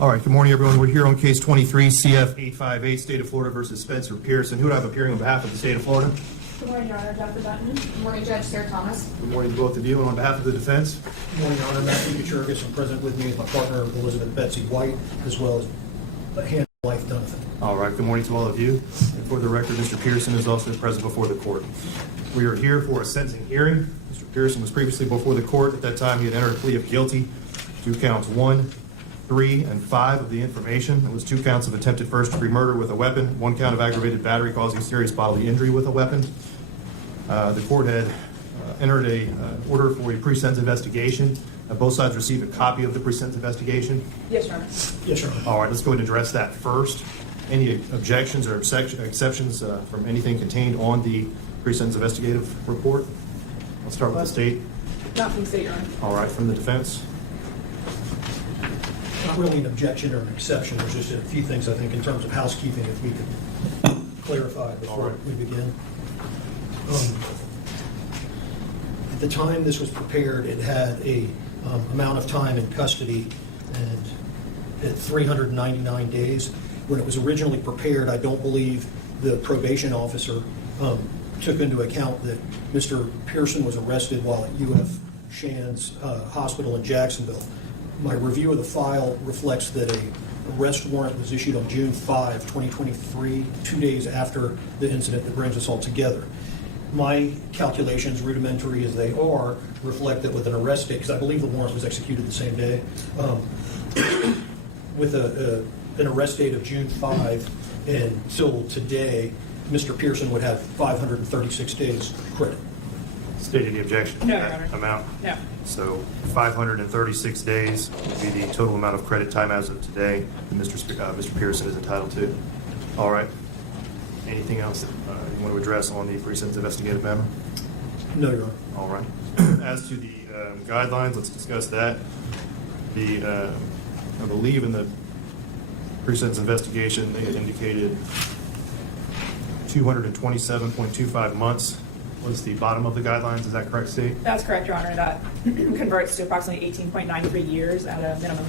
All right, good morning, everyone. We're here on case 23, CF 858, State of Florida versus Spencer Pearson. Who do I have appearing on behalf of the State of Florida? Good morning, Your Honor. Dr. Button. Good morning, Judge Sarah Thomas. Good morning to both of you. And on behalf of the defense? Good morning, Your Honor. Matthew Kuchurgis. I'm present with me is my partner, Elizabeth Betsy White, as well as Hannah Wife Donovan. All right, good morning to all of you. And for the record, Mr. Pearson is also present before the court. We are here for a sentencing hearing. Mr. Pearson was previously before the court. At that time, he had entered a plea of guilty to counts 1, 3, and 5 of the information. It was 2 counts of attempted first-degree murder with a weapon, 1 count of aggravated battery causing serious bodily injury with a weapon. The court had entered a order for a pre-sentence investigation. Both sides received a copy of the pre-sentence investigation. Yes, Your Honor. Yes, Your Honor. All right, let's go ahead and address that first. Any objections or exceptions from anything contained on the pre-sentence investigative report? I'll start with the state. Not from the state, Your Honor. All right, from the defense. Not really an objection or an exception. There's just a few things, I think, in terms of housekeeping, if we could clarify before we begin. At the time this was prepared, it had a amount of time in custody and at 399 days. When it was originally prepared, I don't believe the probation officer took into account that Mr. Pearson was arrested while at UF Shands Hospital in Jacksonville. My review of the file reflects that an arrest warrant was issued on June 5, 2023, 2 days after the incident that brings us all together. My calculations, rudimentary as they are, reflect that with an arrest date, because I believe the warrant was executed the same day, with an arrest date of June 5 until today, Mr. Pearson would have 536 days credit. State any objection to No, Your that Honor. amount? No. So 536 days would be the total amount of credit time as of today that Mr. Pearson is entitled to. All right. Anything else that you want to address on the pre-sentence investigative memo? No, Your Honor. All right. As to the guidelines, let's discuss that. I believe in the pre-sentence investigation, they had indicated 227.25 months was the bottom of the guidelines. Is that correct, State? That's correct, Your Honor. That converts to approximately 18.93 years at a minimum.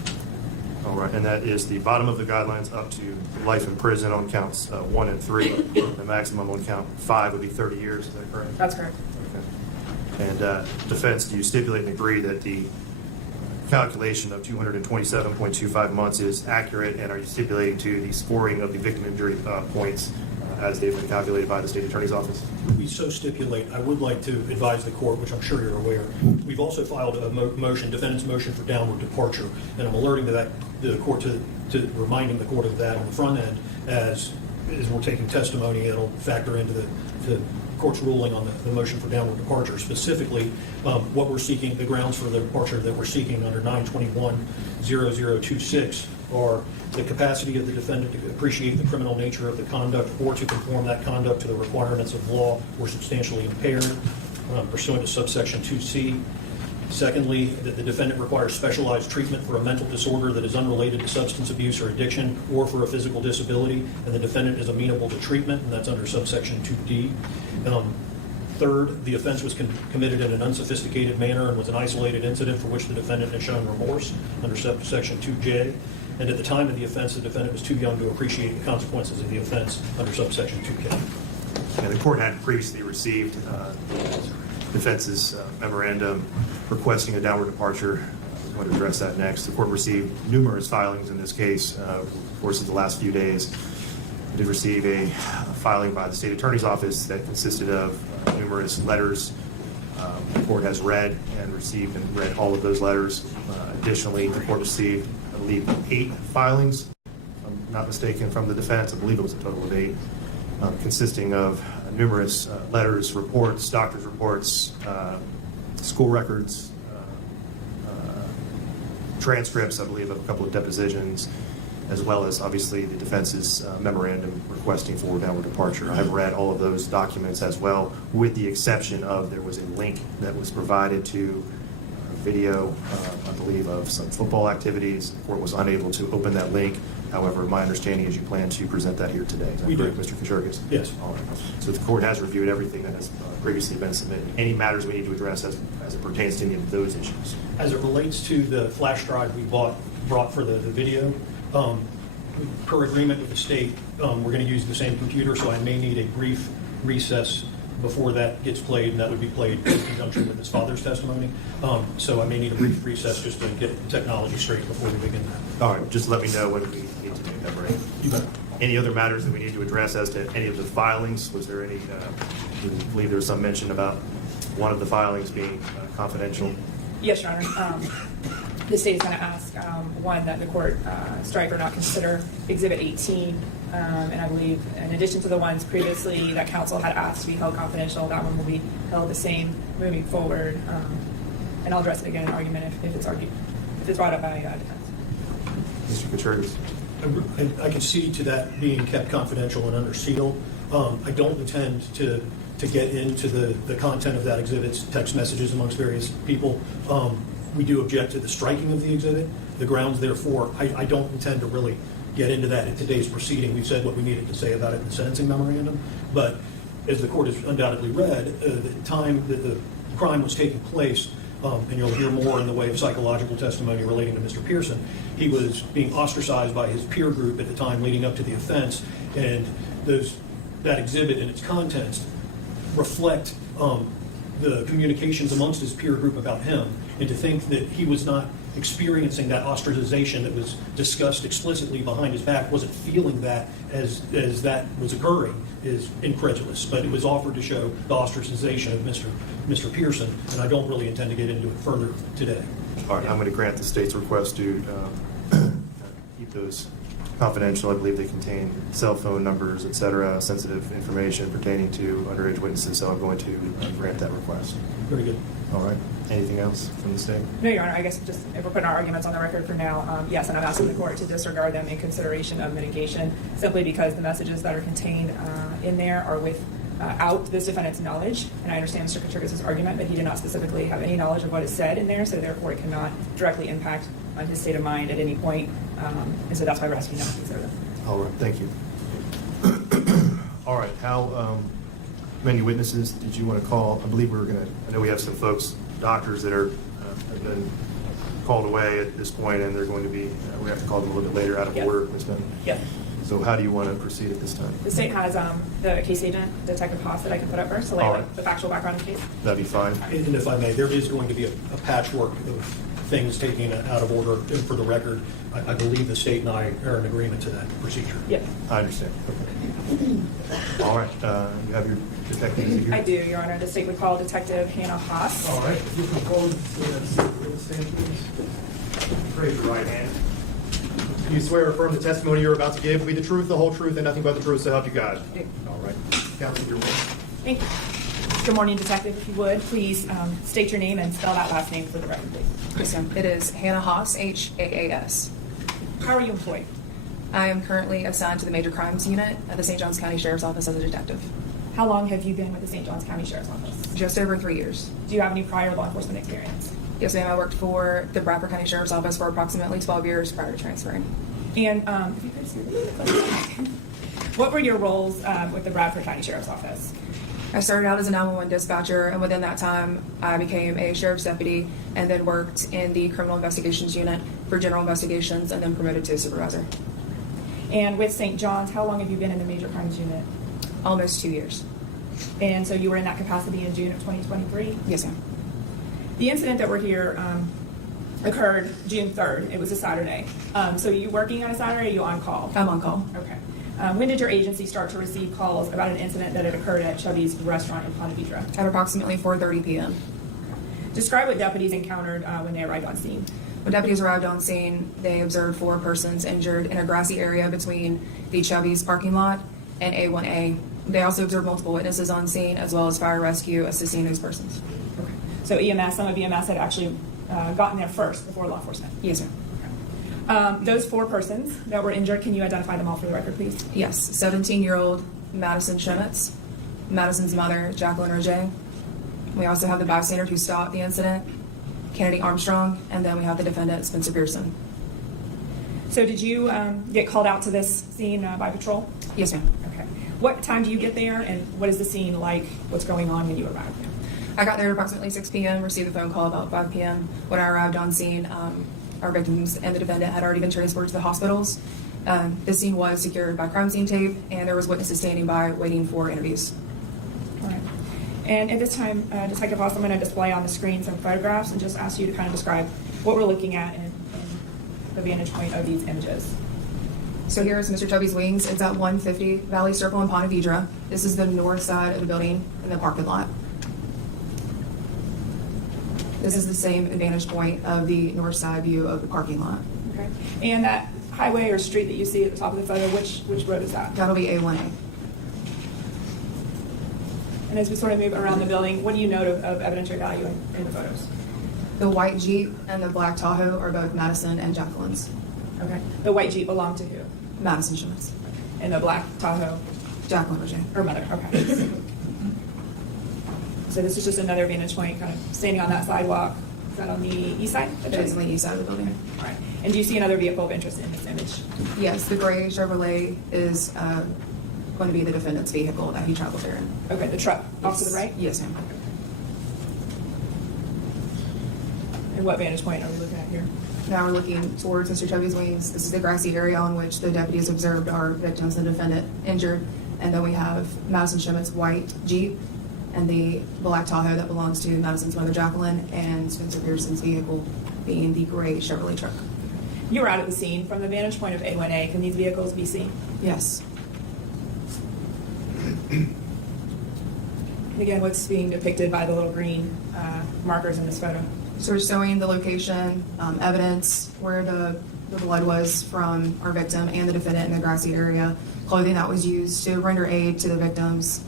All right, and that is the bottom of the guidelines up to life in prison on counts 1 and 3. The maximum on count 5 would be 30 years. Is that correct? That's correct. Okay. And defense, do you stipulate and agree that the calculation of 227.25 months is accurate, and are you stipulating to the scoring of the victim injury points as they've been calculated by the State Attorney's Office? We so stipulate. I would like to advise the court, which I'm sure you're aware. We've also filed a motion, defendant's motion for downward departure, and I'm alerting the court to reminding the court of that on the front end as we're taking testimony. It'll factor into the court's ruling on the motion for downward departure. Specifically, what we're seeking, the grounds for the departure that we're seeking under 921-0026 are the capacity of the defendant to appreciate the criminal nature of the conduct or to conform that conduct to the requirements of law or substantially impaired pursuant to subsection 2C. Secondly, that the defendant requires specialized treatment for a mental disorder that is unrelated to substance abuse or addiction or for a physical disability, and the defendant is amenable to treatment, and that's under subsection 2D. Third, the offense was committed in an unsophisticated manner and was an isolated incident for which the defendant has shown remorse under subsection 2J. And at the time of the offense, the defendant was too young to appreciate the consequences of the offense under subsection 2K. And the court had previously received the defense's memorandum requesting a downward departure. I want to address that next. The court received numerous filings in this case over the course of the last few days. We did receive a filing by the State Attorney's Office that consisted of numerous letters. The court has read and received and read all of those letters. Additionally, the court received, I believe, 8 filings, if I'm not mistaken, from the defense. I believe it was a total of 8, consisting of numerous letters, reports, doctor's reports, school records, transcripts, I believe, of a couple of depositions, as well as obviously the defense's memorandum requesting for downward departure. I have read all of those documents as well, with the exception of there was a link that was provided to video, I believe, of some football activities. The court was unable to open that link. However, my understanding is you plan to present that here today. Is that We do. correct, Mr. Kaczorkis? Yes. All right. So the court has reviewed everything that has previously been submitted. Any matters we need to address as it pertains to any of those issues? As it relates to the flash drive we brought for the video, per agreement with the state, we're going to use the same computer, so I may need a brief recess before that gets played, and that would be played in conjunction with his father's testimony. So I may need a brief recess just to get the technology straight before we begin that. All right. Just let me know when we need to make that break. You bet. Any other matters that we need to address as to any of the filings? Was there any, I believe there was some mention about one of the filings being confidential? Yes, Your Honor. The state is going to ask, one, that the court strike or not consider Exhibit 18. And I believe in addition to the ones previously that counsel had asked to be held confidential, that one will be held the same moving forward. And I'll address it again in argument if it's brought up by defense. Mr. Kaczorkis? I can see to that being kept confidential and under seal. I don't intend to get into the content of that exhibit's text messages amongst various people. We do object to the striking of the exhibit. The grounds, therefore, I don't intend to really get into that in today's proceeding. We've said what we needed to say about it in the sentencing memorandum. But as the court has undoubtedly read, the time that the crime was taking place, and you'll hear more in the way of psychological testimony relating to Mr. Pearson, he was being ostracized by his peer group at the time leading up to the offense, and that exhibit and its contents reflect the communications amongst his peer group about him, and to think that he was not experiencing that ostracization that was discussed explicitly behind his back, wasn't feeling that as that was occurring, is incredulous. But it was offered to show the ostracization of Mr. Pearson, and I don't really intend to get into it further today. All right, I'm going to grant the state's request to keep those confidential. I believe they contain cell phone numbers, et cetera, sensitive information pertaining to underage witnesses, so I'm going to grant that request. Very good. All right. Anything else from the state? No, Your Honor, I guess just if we're putting our arguments on the record for now, yes, and I'm asking the court to disregard them in consideration of mitigation, simply because the messages that are contained in there are without this defendant's knowledge. And I understand Mr. Kaczorkis' argument, but he did not specifically have any knowledge of what is said in there, so therefore it cannot directly impact on his state of mind at any point. And so that's why we're asking not to consider them. All right, thank you. All right, how many witnesses did you want to call? I believe I know we have some folks, doctors that have been called away at this point, and they're going to be, we have to call them a little bit later out of Yes. order. Ms. Benton. Yes. So how do you want to proceed at this time? The state has the case agent, Detective Haas, that I can put up first to lay All out right. the factual background of the case. That'd be fine. And if I may, there is going to be a patchwork of things taken out of order. And for the record, I believe the state and I are in agreement to that procedure. Yes. I understand. Okay. All right, you have your detectives here? I do, Your Honor. The state would call Detective Hannah Haas. All right, if you can hold the stand, please. Raise your right hand. Do you swear or affirm the testimony you're about to give will be the truth, the whole truth, and nothing but the truth, so help you God? I do. All right. Counsel, your witness. Thank you. Good morning, Detective. If you would, please state your name and spell that last name for the record, please. Yes, ma'am. It is Hannah Haas, Haas. How are you employed? I am currently assigned to the Major Crimes Unit at the St. Johns County Sheriff's Office as a detective. How long have you been with the St. Johns County Sheriff's Office? Just over 3 years. Do you have any prior law enforcement experience? Yes, ma'am. I worked for the Bradford County Sheriff's Office for approximately 12 years prior to transferring. And if you could see what were your roles with the Bradford County Sheriff's Office? I started out as a 911 dispatcher, and within that time, I became a sheriff's deputy and then worked in the criminal investigations unit for general investigations and then promoted to supervisor. And with St. John's, how long have you been in the Major Crimes Unit? Almost 2 years. And so you were in that capacity in June of 2023? Yes, ma'am. The incident that we're here occurred June 3rd. It was a Saturday. So are you working on a Saturday or are you on call? I'm on call. Okay. When did your agency start to receive calls about an incident that had occurred at Chubby's restaurant in Ponte Vedra? At approximately 4:30 p.m. Describe what deputies encountered when they arrived on scene. When deputies arrived on scene, they observed 4 persons injured in a grassy area between the Chubby's parking lot and A1A. They also observed multiple witnesses on scene, as well as fire rescue assisting those persons. Okay. So EMS, some of EMS had actually gotten there first before law enforcement. Yes, ma'am. Those 4 persons that were injured, can you identify them all for the record, please? Yes, 17-year-old Madison Shemitz, Madison's mother, Jacqueline Roget. We also have the bystander who stopped the incident, Kennedy Armstrong, and then we have the defendant, Spencer Pearson. So did you get called out to this scene by patrol? Yes, ma'am. Okay. What time do you get there, and what is the scene like? What's going on when you arrive? I got there at approximately 6 p.m., received a phone call about 5 p.m. When I arrived on scene, our victims and the defendant had already been transported to the hospitals. The scene was secured by crime scene tape, and there was witnesses standing by waiting for interviews. All right. And at this time, Detective Ross, I'm going to display on the screen some photographs and just ask you to kind of describe what we're looking at and the vantage point of these images. So here's Mr. Chubby's wings. It's at 150 Valley Circle in Ponte Vedra. This is the north side of the building in the parking lot. This is the same vantage point of the north side view of the parking lot. Okay. And that highway or street that you see at the top of the photo, which road is that? That'll be A1A. And as we sort of move around the building, what do you note of evidentiary value in the photos? The white Jeep and the black Tahoe are both Madison and Jacqueline's. Okay. The white Jeep belonged to who? Madison Schmitz. And the black Tahoe? Jacqueline Roger. Her mother. Okay. So this is just another vantage point, kind of standing on that sidewalk. Is that on the east side? It is on the east side of the building. All right. And do you see another vehicle of interest in this image? Yes, the gray Chevrolet is going to be the defendant's vehicle that he traveled there in. Okay, the truck off to the right? Yes, ma'am. And what vantage point are we looking at here? Now we're looking towards Mr. Chubby's wings. This is the grassy area on which the deputies observed our victims and the defendant injured. And then we have Madison Schmitt's white Jeep and the black Tahoe that belongs to Madison's mother, Jacqueline, and Spencer Pearson's vehicle being the gray Chevrolet truck. You were out at the scene. From the vantage point of A1A, can these vehicles be seen? Yes. And again, what's being depicted by the little green markers in this photo? So we're showing the location, evidence where the blood was from our victim and the defendant in the grassy area, clothing that was used to render aid to the victims,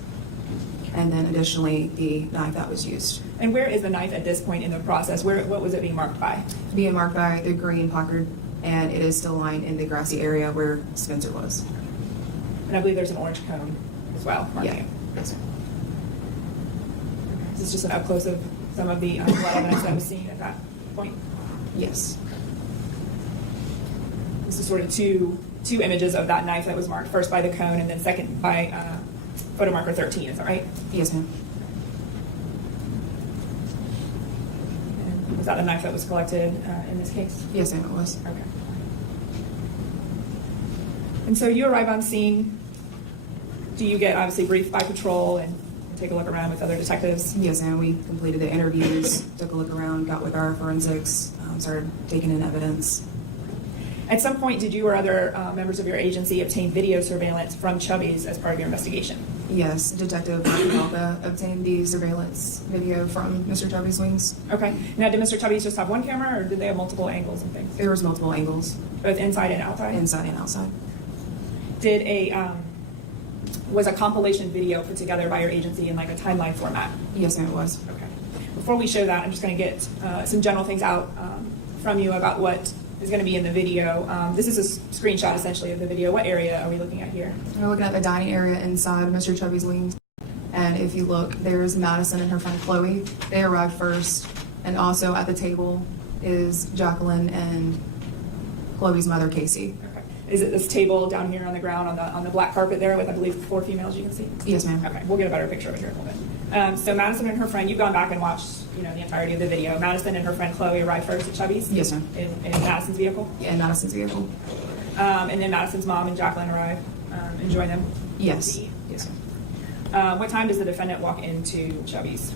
and then additionally the knife that was used. And where is the knife at this point in the process? What was it being marked by? Being marked by the green placard, and it is still lying in the grassy area where Spencer was. And I believe there's an orange cone as well marking Yeah. it. Yes, ma'am. This is just an up close of some of the blood evidence that was seen at that point. Yes. This is sort of two images of that knife that was marked, first by the cone and then second by photo marker 13. Is that right? Yes, ma'am. And was that the knife that was collected in this case? Yes, ma'am, it was. Okay. And so you arrive on scene. Do you get obviously briefed by patrol and take a look around with other detectives? Yes, ma'am. We completed the interviews, took a look around, got with our forensics, started taking in evidence. At some point, did you or other members of your agency obtain video surveillance from Chubby's as part of your investigation? Yes, Detective Malka obtained the surveillance video from Mr. Chubby's wings. Okay. Now, did Mr. Chubby's just have one camera, or did they have multiple angles and things? There was multiple angles, Both inside and outside? inside and outside. Did was a compilation video put together by your agency in like a timeline format? Yes, ma'am, it was. Okay. Before we show that, I'm just going to get some general things out from you about what is going to be in the video. This is a screenshot essentially of the video. What area are we looking at here? We're looking at the dining area inside Mr. Chubby's wings. And if you look, there's Madison and her friend Chloe. They arrived first. And also at the table is Jacqueline and Chloe's mother, Casey. Okay. Is it this table down here on the ground on the black carpet there with, I believe, 4 females you can see? Yes, ma'am. Okay, we'll get a better picture of it here in a little bit. So Madison and her friend, you've gone back and watched, the entirety of the video. Madison and her friend Chloe arrived first at Chubby's? Yes, ma'am. In Madison's vehicle? Yeah, in Madison's vehicle. And then Madison's mom and Jacqueline arrive and join them? Yes. to eat? Yes, ma'am. What time does the defendant walk into Chubby's?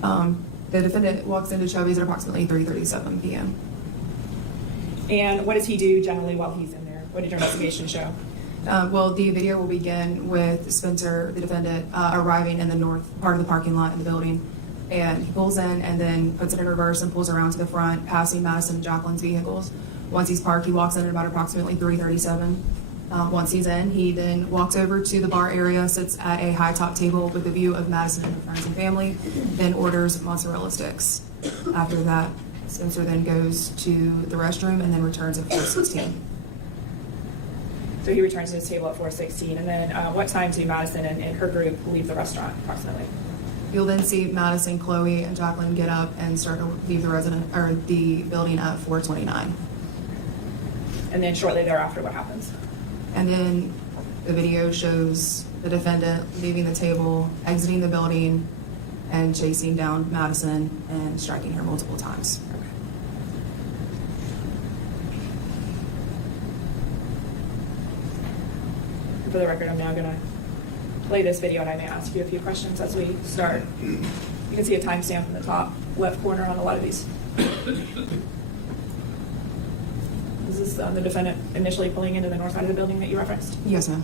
The defendant walks into Chubby's at approximately 3:37 p.m. And what does he do generally while he's in there? What did your investigation show? Well, the video will begin with Spencer, the defendant, arriving in the north part of the parking lot in the building. And he pulls in and then puts it in reverse and pulls around to the front, passing Madison and Jacqueline's vehicles. Once he's parked, he walks in at about approximately 3:37. Once he's in, he then walks over to the bar area, sits at a high top table with a view of Madison and her friends and family, then orders mozzarella sticks. After that, Spencer then goes to the restroom and then returns at 4:16. So he returns to his table at 4:16. And then what time do Madison and her group leave the restaurant, approximately? You'll then see Madison, Chloe, and Jacqueline get up and start to leave the building at 4:29. And then shortly thereafter, what happens? And then the video shows the defendant leaving the table, exiting the building, and chasing down Madison and striking her multiple times. For the record, I'm now going to play this video, and I may ask you a few questions as we start. You can see a timestamp in the top left corner on a lot of these. Is this the defendant initially pulling into the north side of the building that you referenced? Yes, ma'am.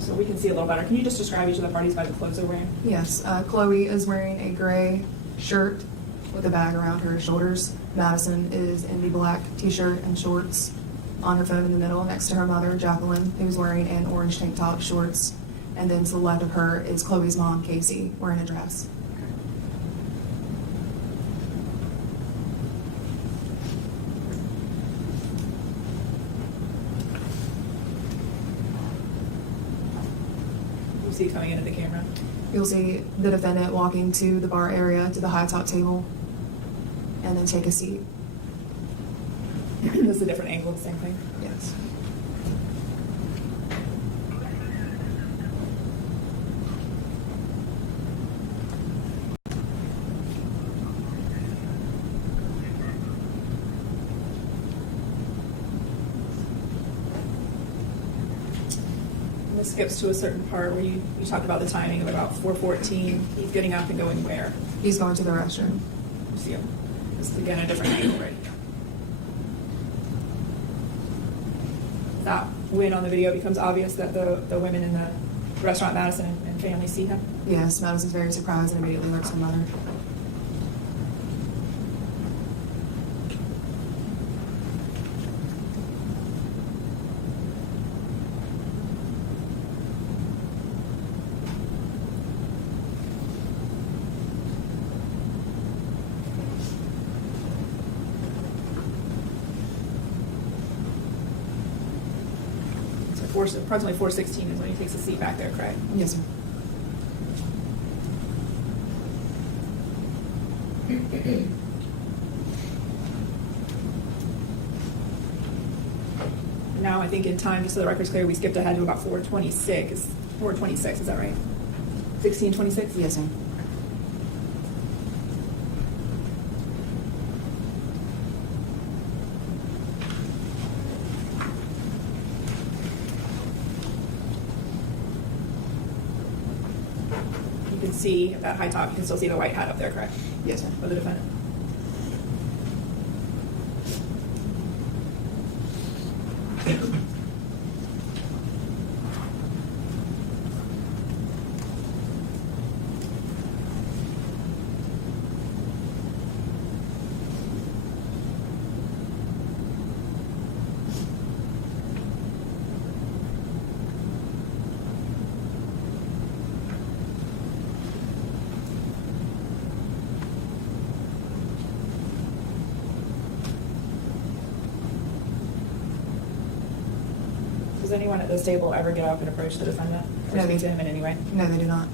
So we can see a little better. Can you just describe each of the parties by the clothes they're wearing? Yes, Chloe is wearing a gray shirt with a bag around her shoulders. Madison is in the black t-shirt and shorts on her phone in the middle next to her mother, Jacqueline, who's wearing an orange tank top, shorts. And then to the left of her is Chloe's mom, Casey, wearing a dress. You see coming into the camera. You'll see the defendant walking to the bar area, to the high top table, and then take a seat. This is a different angle, same thing. Yes. And this skips to a certain part where you talked about the timing of about 4:14. He's getting up and going where? He's going to the restroom. You see him. This is again a different angle right here. That when on the video it becomes obvious that the women in the restaurant, Madison and family, see him. Yes, Madison's very surprised and immediately alerts her mother. Approximately 4:16 is when he takes a seat back there, correct? Yes, sir. Now I think in time, just so the record's clear, we skipped ahead to about 4:26. 4:26, is that right? 16:26? Yes, sir. You can see that high top, you can still see the white hat up there, correct? Yes, sir. For the defendant. Does anyone at this table ever get up and approach the defendant? Or No, speak they- to him in any way? No, they do not.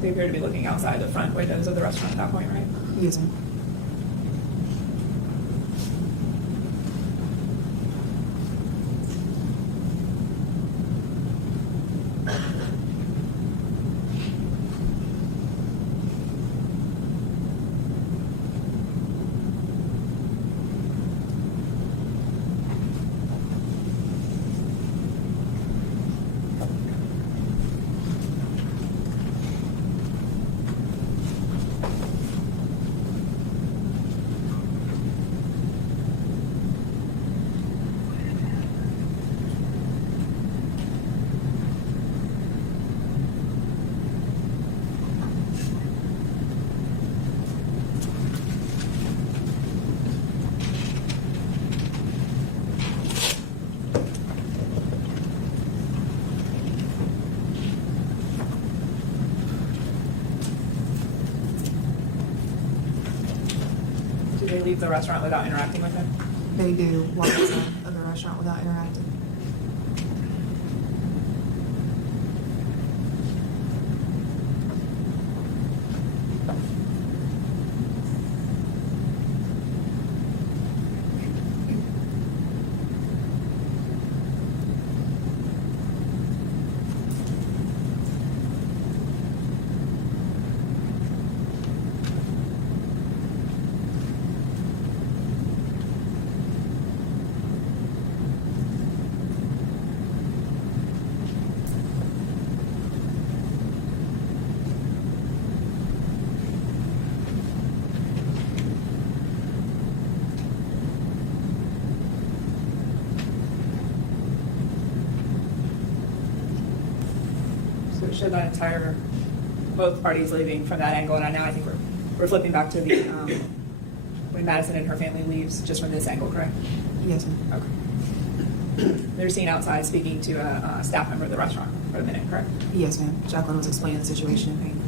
They appear to be looking outside the front windows of the restaurant at that point, right? Yes, sir. leave the restaurant without interacting with him? They do walk outside of the restaurant without interacting. So it showed that entire, both parties leaving from that angle, and now I think we're flipping back to the, when Madison and her family leaves, just from this angle, correct? Yes, ma'am. Okay. They're seen outside speaking to a staff member of the restaurant for a minute, correct? Yes, ma'am. Jacqueline was explaining the situation in pain.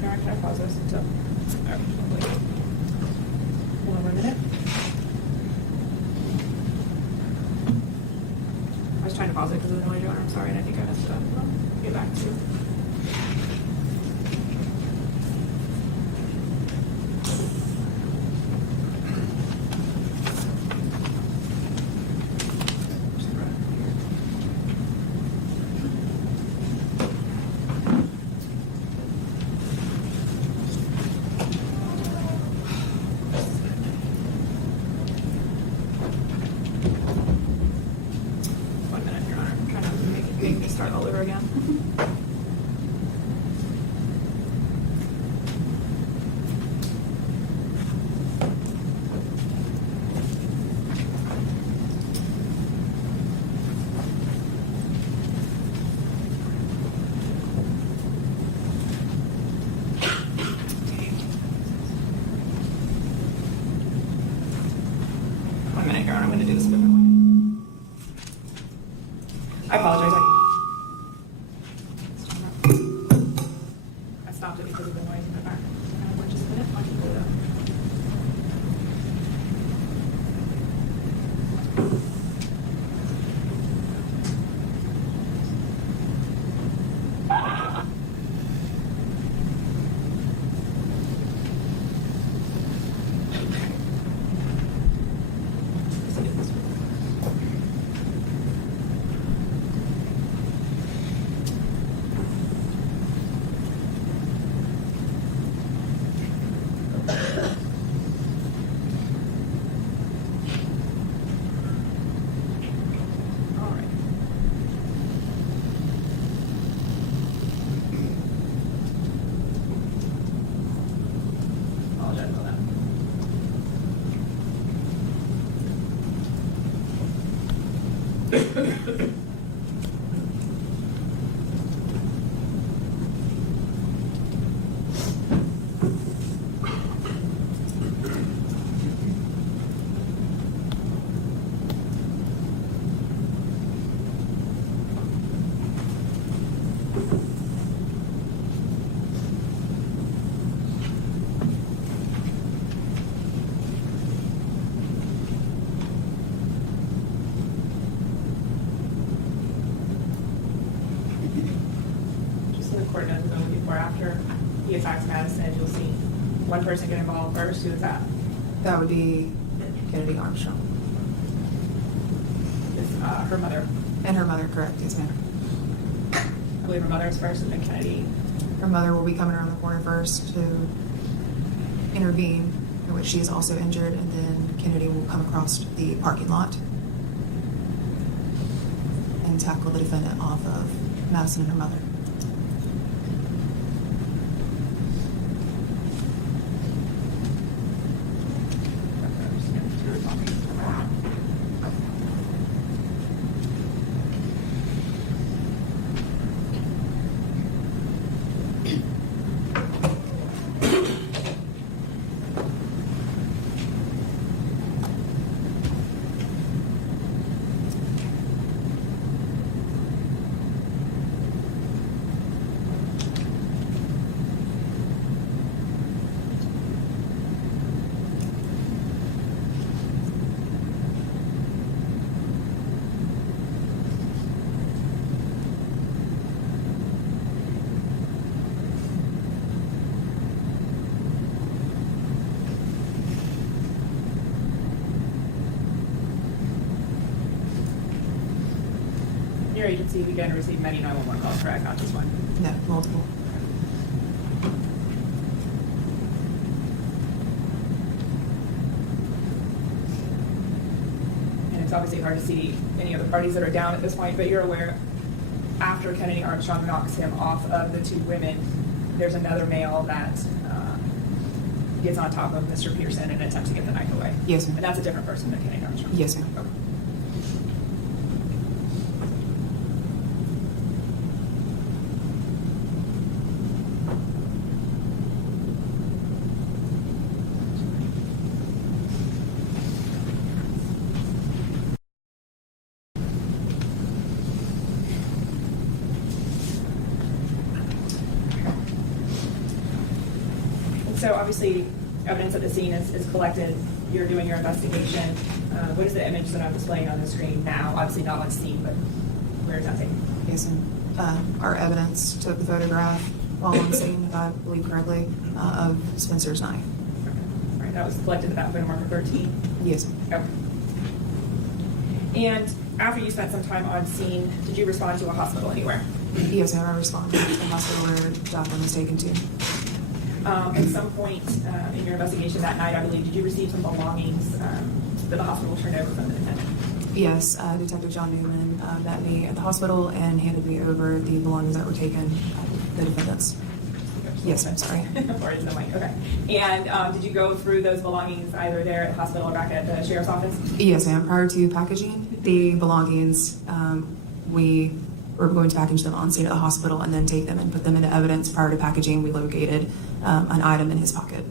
Karen, can I pause this until? All right. One more minute. I was trying to pause it because of the noise, I'm sorry, and I think I messed it up. I'll get back to you. One minute, Your Honor. I'm trying to make me start all over again. One minute, Your Honor. I'm going to do this a different way. I apologize. I stopped it because of the noise in the back. Wait just a minute. I can pull it up. All right. Apologize about that. Just so the court knows, though, before after he attacks Madison, you'll see one person get involved first. Who is that? That would be Kennedy Armstrong. It's her mother. And her mother, correct? Yes, ma'am. I believe her mother is first, and then Kennedy. Her mother will be coming around the corner first to intervene, in which she is also injured, and then Kennedy will come across the parking lot and tackle the defendant off of Madison and her mother. your agency, we get and receive many 911 calls, correct? Not just one. No, multiple. And it's obviously hard to see any other parties that are down at this point, but you're aware after Kennedy Armstrong knocks him off of the two women, there's another male that gets on top of Mr. Pearson and attempts to get the knife away. Yes, ma'am. And that's a different person than Kennedy Armstrong. Yes, ma'am. Okay. So obviously, evidence at the scene is collected. You're doing your investigation. What is the image that I'm displaying on the screen now? Obviously not on scene, but where is that taken? Yes, ma'am. Our evidence took the photograph while on scene, if I believe correctly, of Spencer's knife. Okay. All right, that was collected at that photo marker 13. Yes, ma'am. Okay. And after you spent some time on scene, did you respond to a hospital anywhere? Yes, ma'am. I responded to the hospital where Jacqueline was taken to. At some point in your investigation that night, I believe, did you receive some belongings that the hospital turned over from the defendant? Yes, Detective John Newman met me at the hospital and handed me over the belongings that were taken, the defendants. Yes, ma'am, sorry. Or is the mic? Okay. And did you go through those belongings either there at the hospital or back at the sheriff's office? Yes, ma'am. Prior to packaging the belongings, we were going to package them on scene at the hospital and then take them and put them into evidence. Prior to packaging, we located an item in his pocket.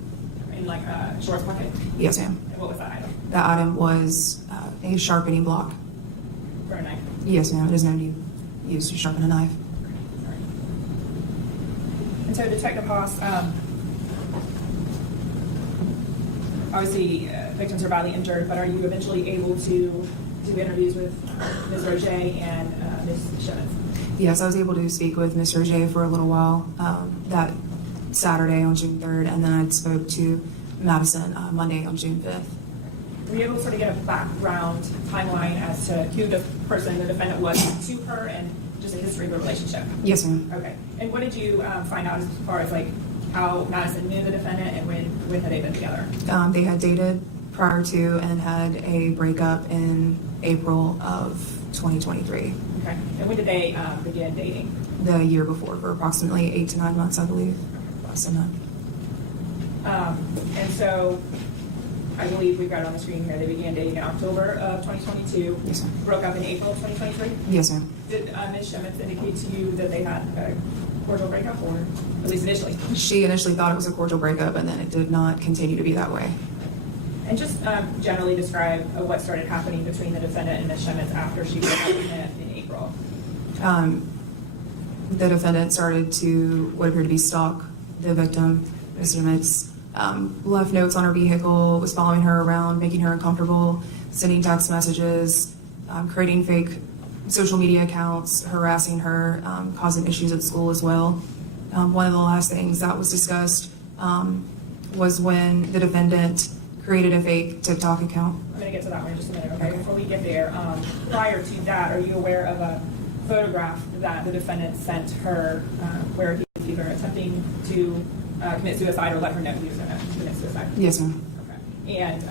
In like a shorts pocket? Yes, ma'am. And what was that item? That item was a sharpening block. For a knife? Yes, ma'am. It is known to use to sharpen a knife. Sorry. And so Detective Haas, obviously victims are badly injured, but are you eventually able to do interviews with Ms. Roger and Ms. Shevitz? Yes, I was able to speak with Ms. Roger for a little while that Saturday on June 3rd, and then I spoke to Madison Monday on June 5th. Were you able to sort of get a background timeline as to who the person, the defendant was to her and just a history of the relationship? Yes, ma'am. Okay. And what did you find out as far as like how Madison knew the defendant and when had they been together? They had dated prior to and had a breakup in April of 2023. Okay. And when did they begin dating? The year before, for approximately 8 to 9 months, I believe. Less than that. And so I believe we've got it on the screen here. They began dating in October of 2022. Yes, ma'am. Broke up in April of 2023. Yes, ma'am. Did Ms. Shevitz indicate to you that they had a cordial breakup, or at least initially? She initially thought it was a cordial breakup, and then it did not continue to be that way. And just generally describe what started happening between the defendant and Ms. Shevitz after she broke up with him in April. The defendant started to what appeared to be stalk the victim. Ms. Shevitz left notes on her vehicle, was following her around, making her uncomfortable, sending text messages, creating fake social media accounts, harassing her, causing issues at school as well. One of the last things that was discussed was when the defendant created a fake TikTok account. I'm going to get to that one in just a minute, okay? Before we get there, prior to that, are you aware of a photograph that the defendant sent her where he was either attempting to commit suicide or let her know he was going to commit suicide? Yes, ma'am. Okay. And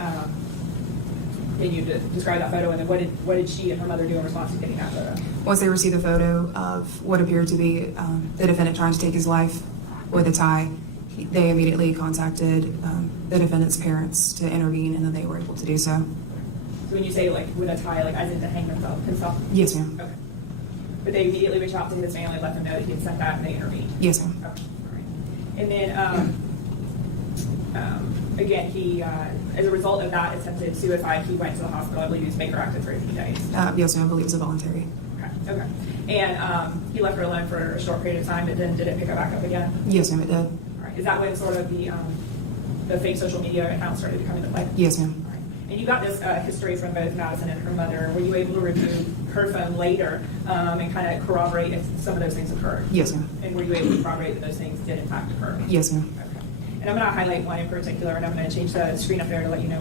can you describe that photo, and then what did she and her mother do in response to getting that photo? Once they received the photo of what appeared to be the defendant trying to take his life with a tie, they immediately contacted the defendant's parents to intervene, and then they were able to do so. So when you say like with a tie, like as in to hang himself? Yes, ma'am. Okay. But they immediately reached out to his family, let them know that he had sent that, and they intervened? Yes, ma'am. Okay. All right. And then, again, he, as a result of that attempted suicide, he went to the hospital. I believe he was Baker active for a few days. Yes, ma'am. I believe it was a voluntary. Okay. Okay. And he left her alone for a short period of time, but then did it pick her back up again? Yes, ma'am. It did. All right. Is that when sort of the fake social media account started to come into play? Yes, ma'am. All right. And you got this history from both Madison and her mother. Were you able to review her phone later and kind of corroborate if some of those things occurred? Yes, ma'am. And were you able to corroborate that those things did in fact occur? Yes, ma'am. Okay. And I'm going to highlight one in particular, and I'm going to change the screen up there to let you know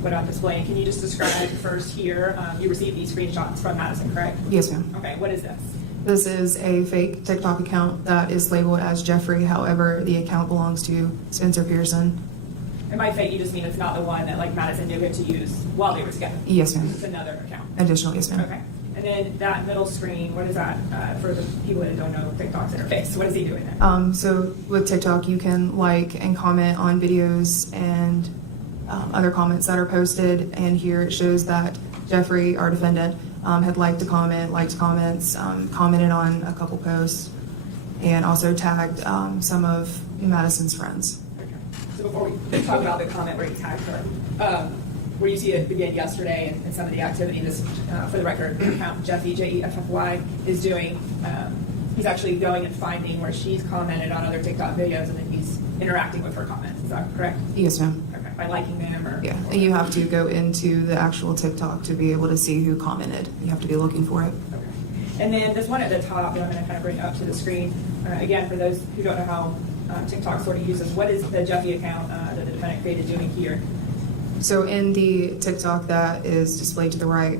what put on display. Can you just describe first here, you received these screenshots from Madison, correct? Yes, ma'am. Okay, what is this? This is a fake TikTok account that is labeled as Jeffrey. However, the account belongs to Spencer Pearson. And by fake, you just mean it's not the one that like Madison knew him to use while they were together? Yes, ma'am. It's another account. Additional, yes, ma'am. Okay. And then that middle screen, what is that for the people that don't know TikTok's interface? What is he doing there? So with TikTok, you can like and comment on videos and other comments that are posted. And here it shows that Jeffrey, our defendant, had liked a comment, liked comments, commented on a couple posts, and also tagged some of Madison's friends. Okay. So before we talk about the comment where you tagged her, where you see it begin yesterday and some of the activity, this, for the record, the account Jeffy, Jeffy, is doing, he's actually going and finding where she's commented on other TikTok videos, and then he's interacting with her comments. Is that correct? Yes, ma'am. Okay. By liking them or? Yeah, and you have to go into the actual TikTok to be able to see who commented. You have to be looking for it. Okay. And then this one at the top that I'm going to kind of bring up to the screen, again, for those who don't know how TikTok sort of uses, what is the Jeffy account that the defendant created doing here? So in the TikTok that is displayed to the right,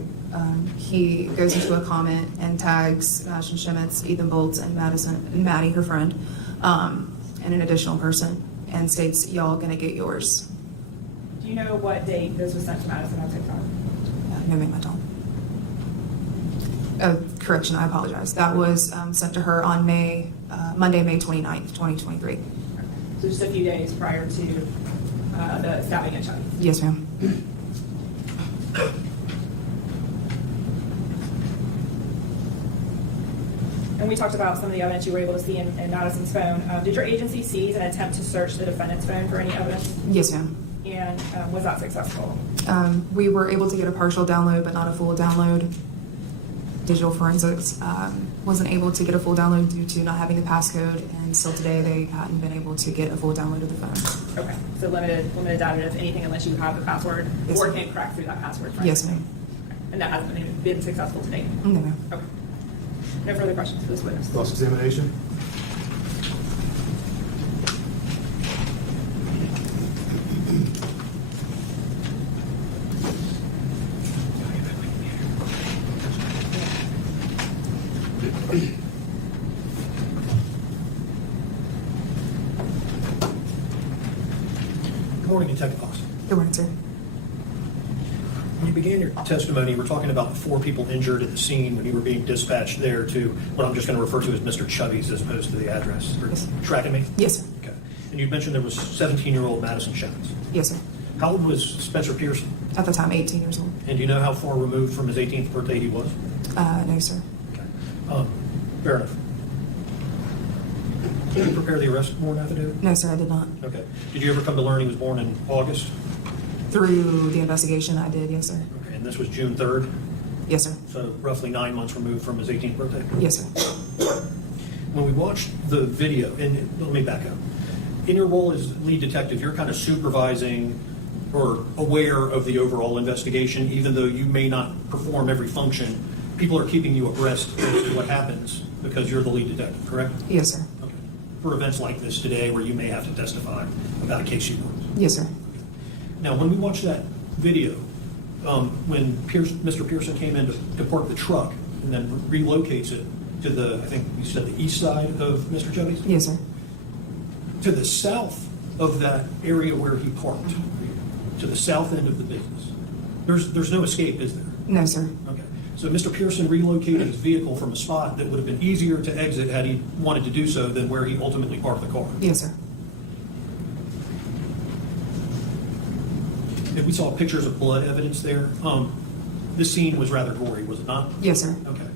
he goes into a comment and tags Madison Shemitz, Ethan Bolts, and Maddie, her friend, and an additional person, and states, "Y'all gonna get yours." Do you know what date this was sent to Madison on TikTok? No, ma'am, I don't. Oh, correction, I apologize. That was sent to her on Monday, May 29th, 2023. Okay. So just a few days prior to the stabbing at Chuck. Yes, ma'am. And we talked about some of the evidence you were able to see in Madison's phone. Did your agency seize and attempt to search the defendant's phone for any evidence? Yes, ma'am. And was that successful? We were able to get a partial download, but not a full download. Digital forensics wasn't able to get a full download due to not having the passcode, and still today they hadn't been able to get a full download of the phone. Okay, so limited data, if anything, unless you have the password Yes, or ma'am. can crack through that password. Right? Yes, ma'am. Okay. And that hasn't been successful to date? No, ma'am. Okay. No further questions for this witness? Cross-examination? Good morning, Detective Fox. Good morning, sir. When you began your testimony, you were talking about the 4 people injured at the scene when you were being dispatched there to what I'm just going to refer to as Mr. Chubby's as opposed to the address. Are you Yes. tracking me? Yes, sir. Okay. And you mentioned there was 17-year-old Madison Shemitz. Yes, sir. How old was Spencer Pearson? At the time, 18 years old. And do you know how far removed from his 18th birthday he was? No, sir. Okay. Fair enough. Did you prepare the arrest warrant affidavit? No, sir, I did not. Okay. Did you ever come to learn he was born in August? Through the investigation, I did. Yes, sir. Okay. And this was June 3rd, Yes, sir. so roughly 9 months removed from his 18th birthday? Yes, sir. When we watched the video, and let me back up. In your role as lead detective, you're kind of supervising or aware of the overall investigation, even though you may not perform every function. People are keeping you abreast as to what happens because you're the lead detective, correct? Yes, sir. Okay. For events like this today where you may have to testify about a case you worked. Yes, sir. Now, when we watched that video, when Mr. Pearson came in to park the truck and then relocates it to the, I think you said the east side of Mr. Chubby's? Yes, sir. To the south of that area where he parked, to the south end of the business. There's no escape, is there? No, sir. Okay. So Mr. Pearson relocated his vehicle from a spot that would have been easier to exit had he wanted to do so than where he ultimately parked the car. Yes, sir. And we saw pictures of blood evidence there. This scene was rather gory, was it not? Yes, sir. Okay.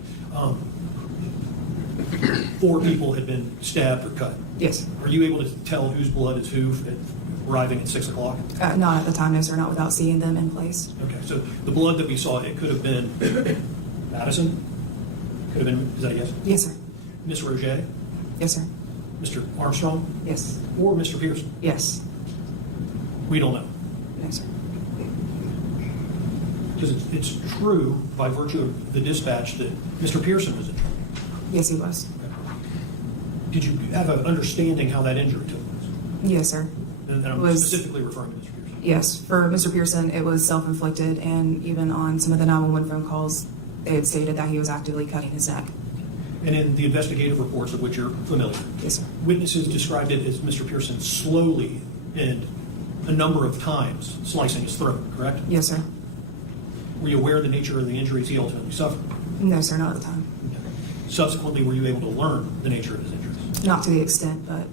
4 people had been stabbed or cut. Yes. Are you able to tell whose blood is who arriving at 6 o'clock? Not at the time, no, sir. Not without seeing them in place. Okay, so the blood that we saw, it could have been Madison? Could have been, is that a yes? Yes, sir. Miss Roget? Yes, sir. Mr. Armstrong? Yes. Or Mr. Pearson? Yes. We don't know. No, sir. Because it's true by virtue of the dispatch that Mr. Pearson was injured. Yes, he was. Did you have an understanding how that injury took place? Yes, sir. And I'm Was- specifically referring to Mr. Pearson. Yes, for Mr. Pearson, it was self-inflicted, and even on some of the 911 phone calls, they had stated that he was actively cutting his neck. And in the investigative reports of which you're familiar, Yes, sir. witnesses described it as Mr. Pearson slowly and a number of times slicing his throat, correct? Yes, sir. Were you aware of the nature of the injuries he ultimately suffered? No, sir, not at the time. Subsequently, were you able to learn the nature of his injuries? Not to the extent, but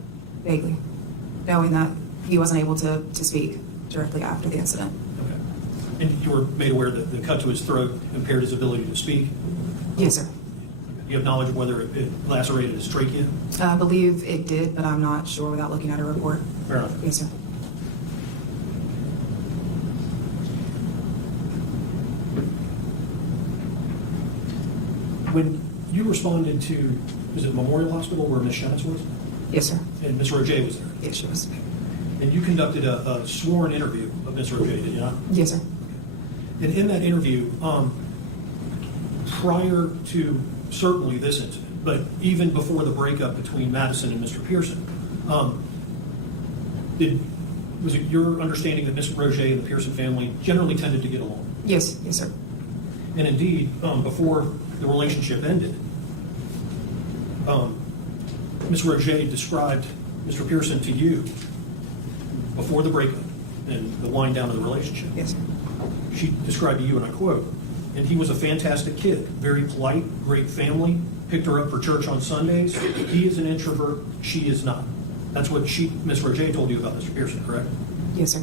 vaguely, knowing that he wasn't able to speak directly after the incident. Okay. And you were made aware that the cut to his throat impaired his ability to speak? Yes, sir. You have knowledge of whether it lacerated his trachea? I believe it did, but I'm not sure without looking at a report. Fair enough. Yes, sir. When you responded to, was it Memorial Hospital where Ms. Shenitz was? Yes, sir. And Ms. Roget was there? Yes, she was. And you conducted a sworn interview of Ms. Roget, did you not? Yes, sir. And in that interview, prior to certainly this incident, but even before the breakup between Madison and Mr. Pearson, was it your understanding that Ms. Roget and the Pearson family generally tended to get along? Yes, yes, sir. And indeed, before the relationship ended, Ms. Roget described Mr. Pearson to you before the breakup and the wind down of the relationship. Yes, sir. She described to you, and I quote, "And he was a fantastic kid, very polite, great family, picked her up for church on Sundays. He is an introvert, she is not." That's what Ms. Roget told you about Mr. Pearson, correct? Yes, sir.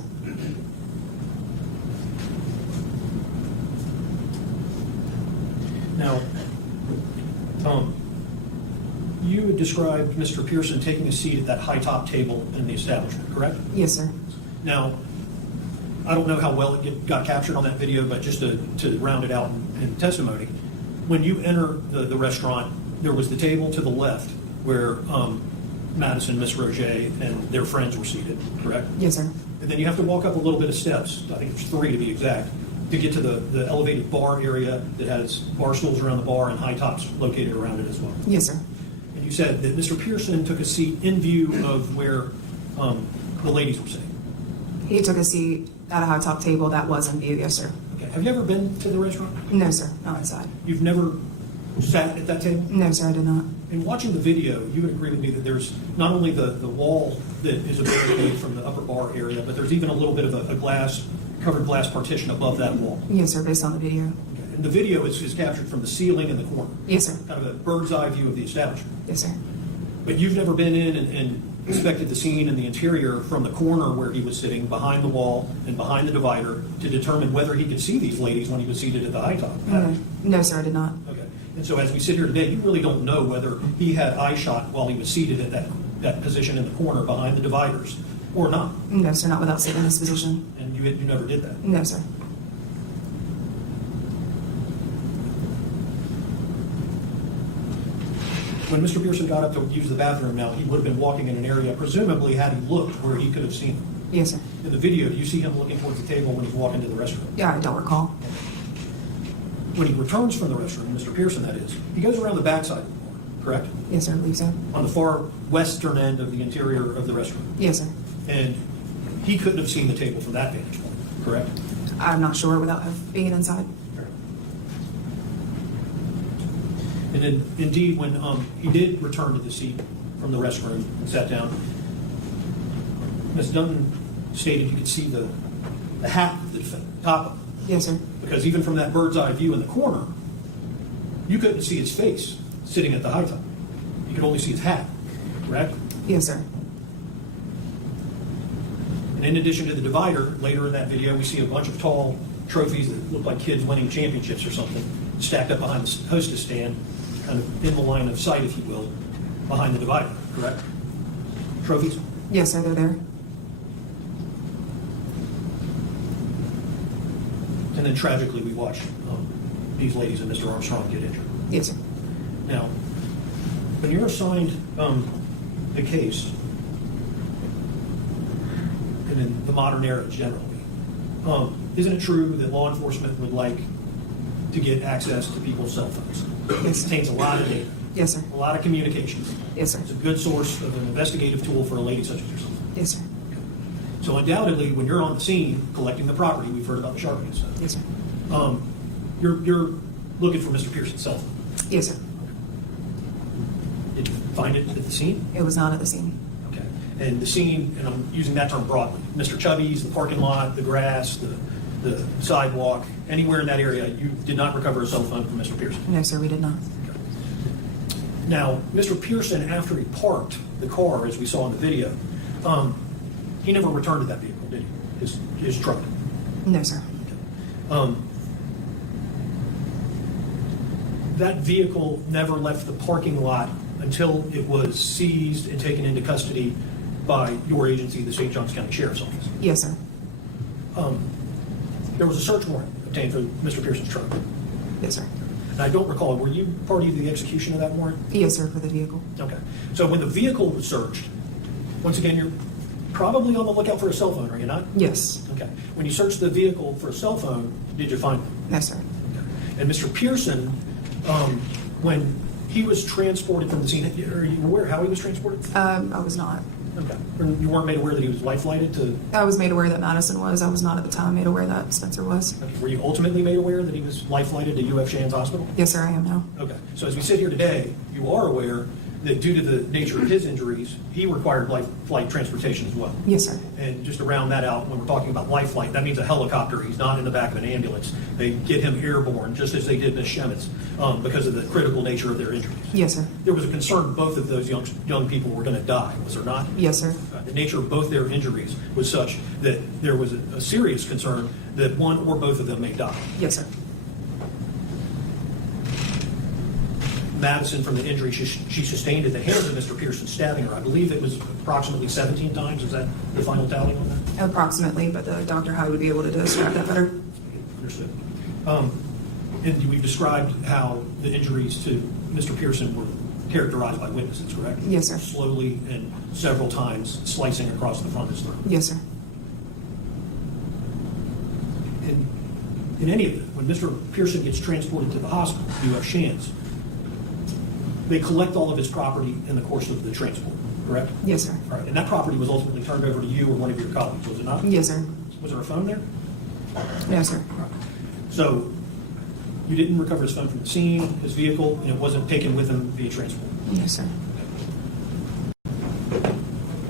Now, you had described Mr. Pearson taking a seat at that high top table in the establishment, correct? Yes, sir. Now, I don't know how well it got captured on that video, but just to round it out in testimony, when you enter the restaurant, there was the table to the left where Madison, Miss Roget, and their friends were seated, correct? Yes, sir. And then you have to walk up a little bit of steps, I think it's 3 to be exact, to get to the elevated bar area that has bar stools around the bar and high tops located around it as well. Yes, sir. And you said that Mr. Pearson took a seat in view of where the ladies were sitting. He took a seat at a high top table that was in view. Yes, sir. Okay. Have you ever been to the restaurant? No, sir. Not inside. You've never sat at that table? No, sir. I did not. In watching the video, you would agree with me that there's not only the wall that is a barricade from the upper bar area, but there's even a little bit of a covered glass partition above that wall. Yes, sir. Based on the video. Okay. And the video is captured from the ceiling in the corner. Yes, sir. Kind of a bird's eye view of the establishment. Yes, sir. But you've never been in and inspected the scene and the interior from the corner where he was sitting, behind the wall and behind the divider, to determine whether he could see these ladies when he was seated at the high top. No, no, sir. I did not. Okay. And so as we sit here today, you really don't know whether he had eye shot while he was seated at that position in the corner behind the dividers or not. No, sir. Not without sitting in this position. And you never did that. No, sir. When Mr. Pearson got up to use the bathroom now, he would have been walking in an area, presumably had he looked, where he could have seen him. Yes, sir. In the video, do you see him looking towards the table when he's walking to the restroom? Yeah, I don't recall. When he returns from the restroom, Mr. Pearson that is, he goes around the backside of the bar, correct? Yes, sir. I believe so. On the far western end of the interior of the restaurant. Yes, sir. And he couldn't have seen the table from that vantage point, correct? I'm not sure without being inside. And then, indeed, when he did return to the seat from the restroom and sat down, Ms. Dunn stated you could see the hat of the defendant, top of it. Yes, sir. Because even from that bird's eye view in the corner, you couldn't see his face sitting at the high top. You could only see his hat, correct? Yes, sir. And in addition to the divider, later in that video, we see a bunch of tall trophies that look like kids winning championships or something, stacked up behind the hostess stand, kind of in the line of sight, if you will, behind the divider, correct? Trophies? Yes, sir. They're there. And then tragically, we watched these ladies and Mr. Armstrong get injured. Yes, sir. Now, when you're assigned the case, and in the modern era generally, isn't it true that law enforcement would like to get access to people's cell phones? Yes, It contains a lot of data, Yes, sir. a lot of communications. Yes, sir. It's a good source of an investigative tool for a lady such as yourself. Yes, sir. So undoubtedly, when you're on the scene collecting the property, we've heard about the sharpening stuff. Yes, sir. You're looking for Mr. Pearson's cell phone. Yes, sir. Did you find it at the scene? It was not at the scene. Okay. And the scene, and I'm using that term broadly, Mr. Chubby's, the parking lot, the grass, the sidewalk, anywhere in that area, you did not recover a cell phone from Mr. Pearson. No, sir, we did not. Now, Mr. Pearson, after he parked the car, as we saw in the video, he never returned to that vehicle, did he? His truck. No, sir. That vehicle never left the parking lot until it was seized and taken into custody by your agency, the St. Johns County Sheriff's Office. Yes, sir. There was a search warrant obtained for Mr. Pearson's truck. Yes, sir. And I don't recall, were you party to the execution of that warrant? Yes, sir, for the vehicle. Okay. So when the vehicle was searched, once again, you're probably on the lookout for a cell phone, are you not? Yes. Okay. When you searched the vehicle for a cell phone, did you find one? No, sir. Okay. And Mr. Pearson, when he was transported from the scene, are you aware how he was transported? I was not. Okay. You weren't made aware that he was life flighted to? I was made aware that Madison was. I was not at the time made aware that Spencer was. Okay. Were you ultimately made aware that he was life flighted to UF Shands Hospital? Yes, sir, I am now. Okay. So as we sit here today, you are aware that due to the nature of his injuries, he required life flight transportation as well. Yes, sir. And just to round that out, when we're talking about life flight, that means a helicopter. He's not in the back of an ambulance. They get him airborne, just as they did Miss Shemitz, because of the critical nature of their injuries. Yes, sir. There was a concern both of those young people were going to die, was there not? Yes, sir. The nature of both their injuries was such that there was a serious concern that one or both of them may die. Yes, sir. Madison, from the injury she sustained at the hands of Mr. Pearson stabbing her, I believe it was approximately 17 times. Is that the final tally on that? Approximately, but the Dr. Hyde would be able to describe that better. Understood. And we've described how the injuries to Mr. Pearson were characterized by witnesses, correct? Yes, sir. Slowly and several times slicing across the front of his throat. Yes, sir. And in any event, when Mr. Pearson gets transported to the hospital, UF Shands, they collect all of his property in the course of the transport, correct? Yes, sir. All right. And that property was ultimately turned over to you or one of your colleagues, was it not? Yes, sir. Was there a phone there? No, sir. So you didn't recover his phone from the scene, his vehicle, and it wasn't taken with him via transport. No, sir.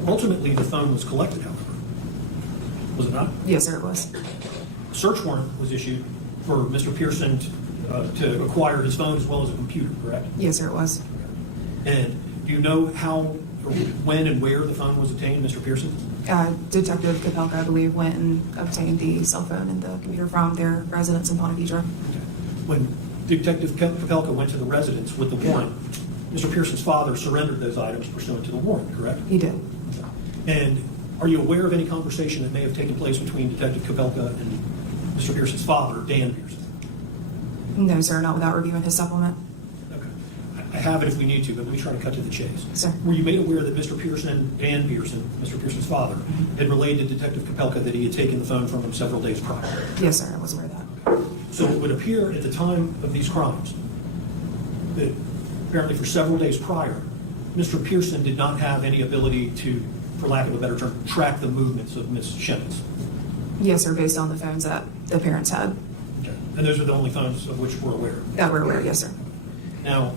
Ultimately, the phone was collected, however. Was it not? Yes, sir, it was. A search warrant was issued for Mr. Pearson to acquire his phone as well as a computer, correct? Yes, sir, it was. And do you know how, or when and where the phone was obtained, Mr. Pearson? Detective Kapelka, I believe, went and obtained the cell phone and the computer from their residence in Ponte Vedra. When Detective Kapelka went to the residence with the warrant, Mr. Pearson's father surrendered those items pursuant to the warrant, correct? He did. And are you aware of any conversation that may have taken place between Detective Kapelka and Mr. Pearson's father, Dan Pearson? No, sir, not without reviewing his supplement. Okay. I have it if we need to, but let me try to cut to the chase. Sir. Were you made aware that Mr. Pearson, Dan Pearson, Mr. Pearson's father, had relayed to Detective Kapelka that he had taken the phone from him several days prior? Yes, sir, I was aware of that. So it would appear at the time of these crimes that apparently for several days prior, Mr. Pearson did not have any ability to, for lack of a better term, track the movements of Ms. Shemitz. Yes, sir, based on the phones that the parents had. Okay. And those are the only phones of which we're aware. That we're aware, yes, sir. Now,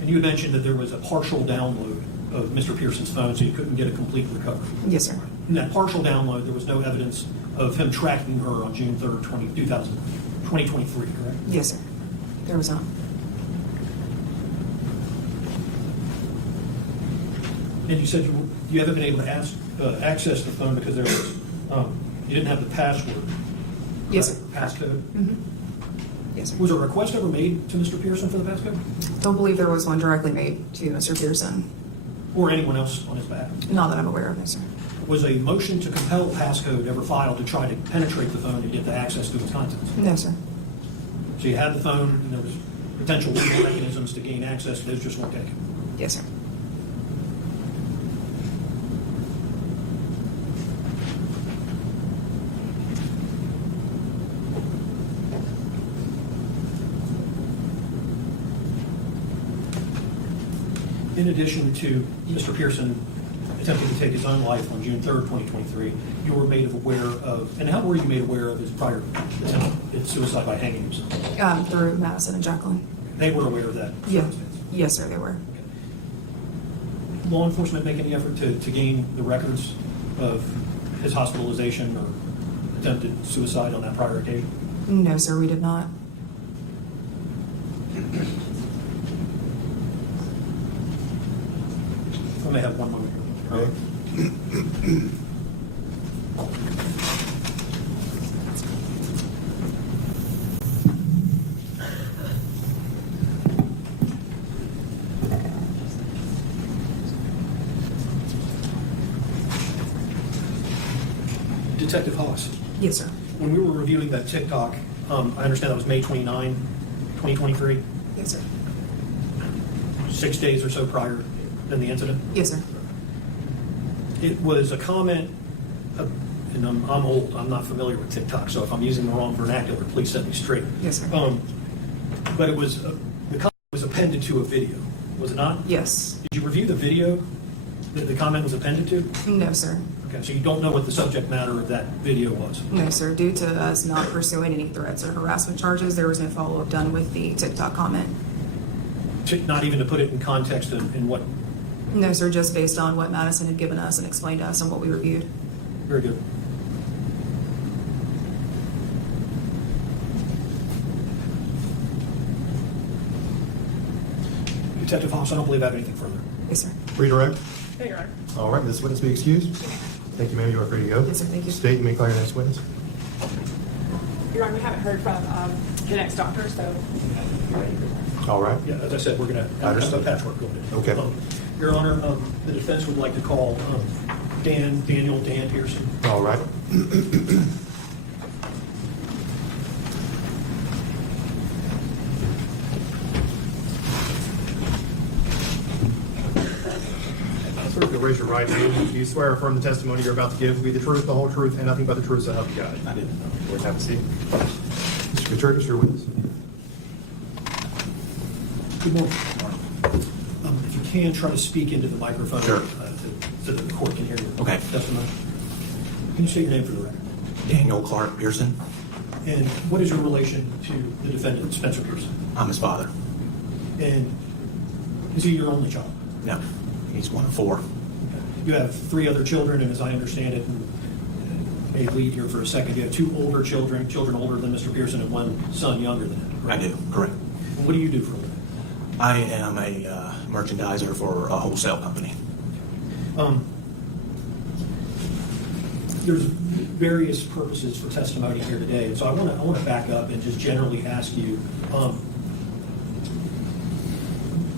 and you had mentioned that there was a partial download of Mr. Pearson's phone, so you couldn't get a complete recovery. Yes, sir. In that partial download, there was no evidence of him tracking her on June 3rd, 2023, correct? Yes, sir. There was not. And you said you haven't been able to access the phone because there was, you didn't have the password. Yes, sir. Passcode. Mm-hmm. Yes, sir. Was a request ever made to Mr. Pearson for the passcode? Don't believe there was one directly made to Mr. Pearson. Or anyone else on his behalf? Not that I'm aware of, no, sir. Was a motion to compel passcode ever filed to try to penetrate the phone and get the access to its contents? No, sir. So you had the phone, and there was potential legal mechanisms to gain access, those just weren't taken. Yes, sir. In addition to Mr. Pearson attempting to take his own life on June 3rd, 2023, you were made aware of, and how were you made aware of his prior attempt at suicide by hanging himself? Through Madison and Jacqueline. They were aware of that Yeah. circumstance? Yes, sir, they were. Law enforcement make any effort to gain the records of his hospitalization or attempted suicide on that prior occasion? No, sir, we did not. I may have one moment. Detective Hawks, Yes, sir. when we were reviewing that TikTok, I understand that was May 29, 2023, Yes, sir. 6 days or so prior than the incident. Yes, sir. It was a comment, and I'm old, I'm not familiar with TikTok, so if I'm using the wrong vernacular, please set me straight. Yes, sir. But it was, the comment was appended to a video, was it not? Yes. Did you review the video that the comment was appended to? No, sir. Okay, so you don't know what the subject matter of that video was? No, sir. Due to us not pursuing any threats or harassment charges, there was no follow-up done with the TikTok comment. Not even to put it in context in what? No, sir, just based on what Madison had given us and explained to us and what we reviewed. Very good. Detective Hawks, I don't believe I have anything further. Yes, sir. Redirect. There you are. All right, this witness be excused. Thank you, ma'am. You are free to go. Yes, sir. Thank you. State, you may call your next witness. Your Honor, we haven't heard from the next doctor, so. All right. Yeah, as I said, we're going to I have a understand. patchwork going in. Okay. Your Honor, the defense would like to call Dan Pearson. All right. Sir, if you'll raise your right hand, do you swear or affirm the testimony you're about to give to be the truth, the whole truth, and nothing but the truth, so help you God? I did. Please have a seat. Mr. Couturier, your witness. Good morning. If you can, try to speak into the microphone. Sure. So that the court can hear you. Okay. Testimony. Can you state your name for the record? Daniel Clark Pearson. And what is your relation to the defendant, Spencer Pearson? I'm his father. And is he your only child? No, he's one of four. You have 3 other children, and as I understand it, and may lead here for a second, you have 2 older children older than Mr. Pearson, and 1 son younger than him. I Right? do, correct. And what do you do for a living? I am a merchandiser for a wholesale company. There's various purposes for testimony here today, and so I want to back up and just generally ask you,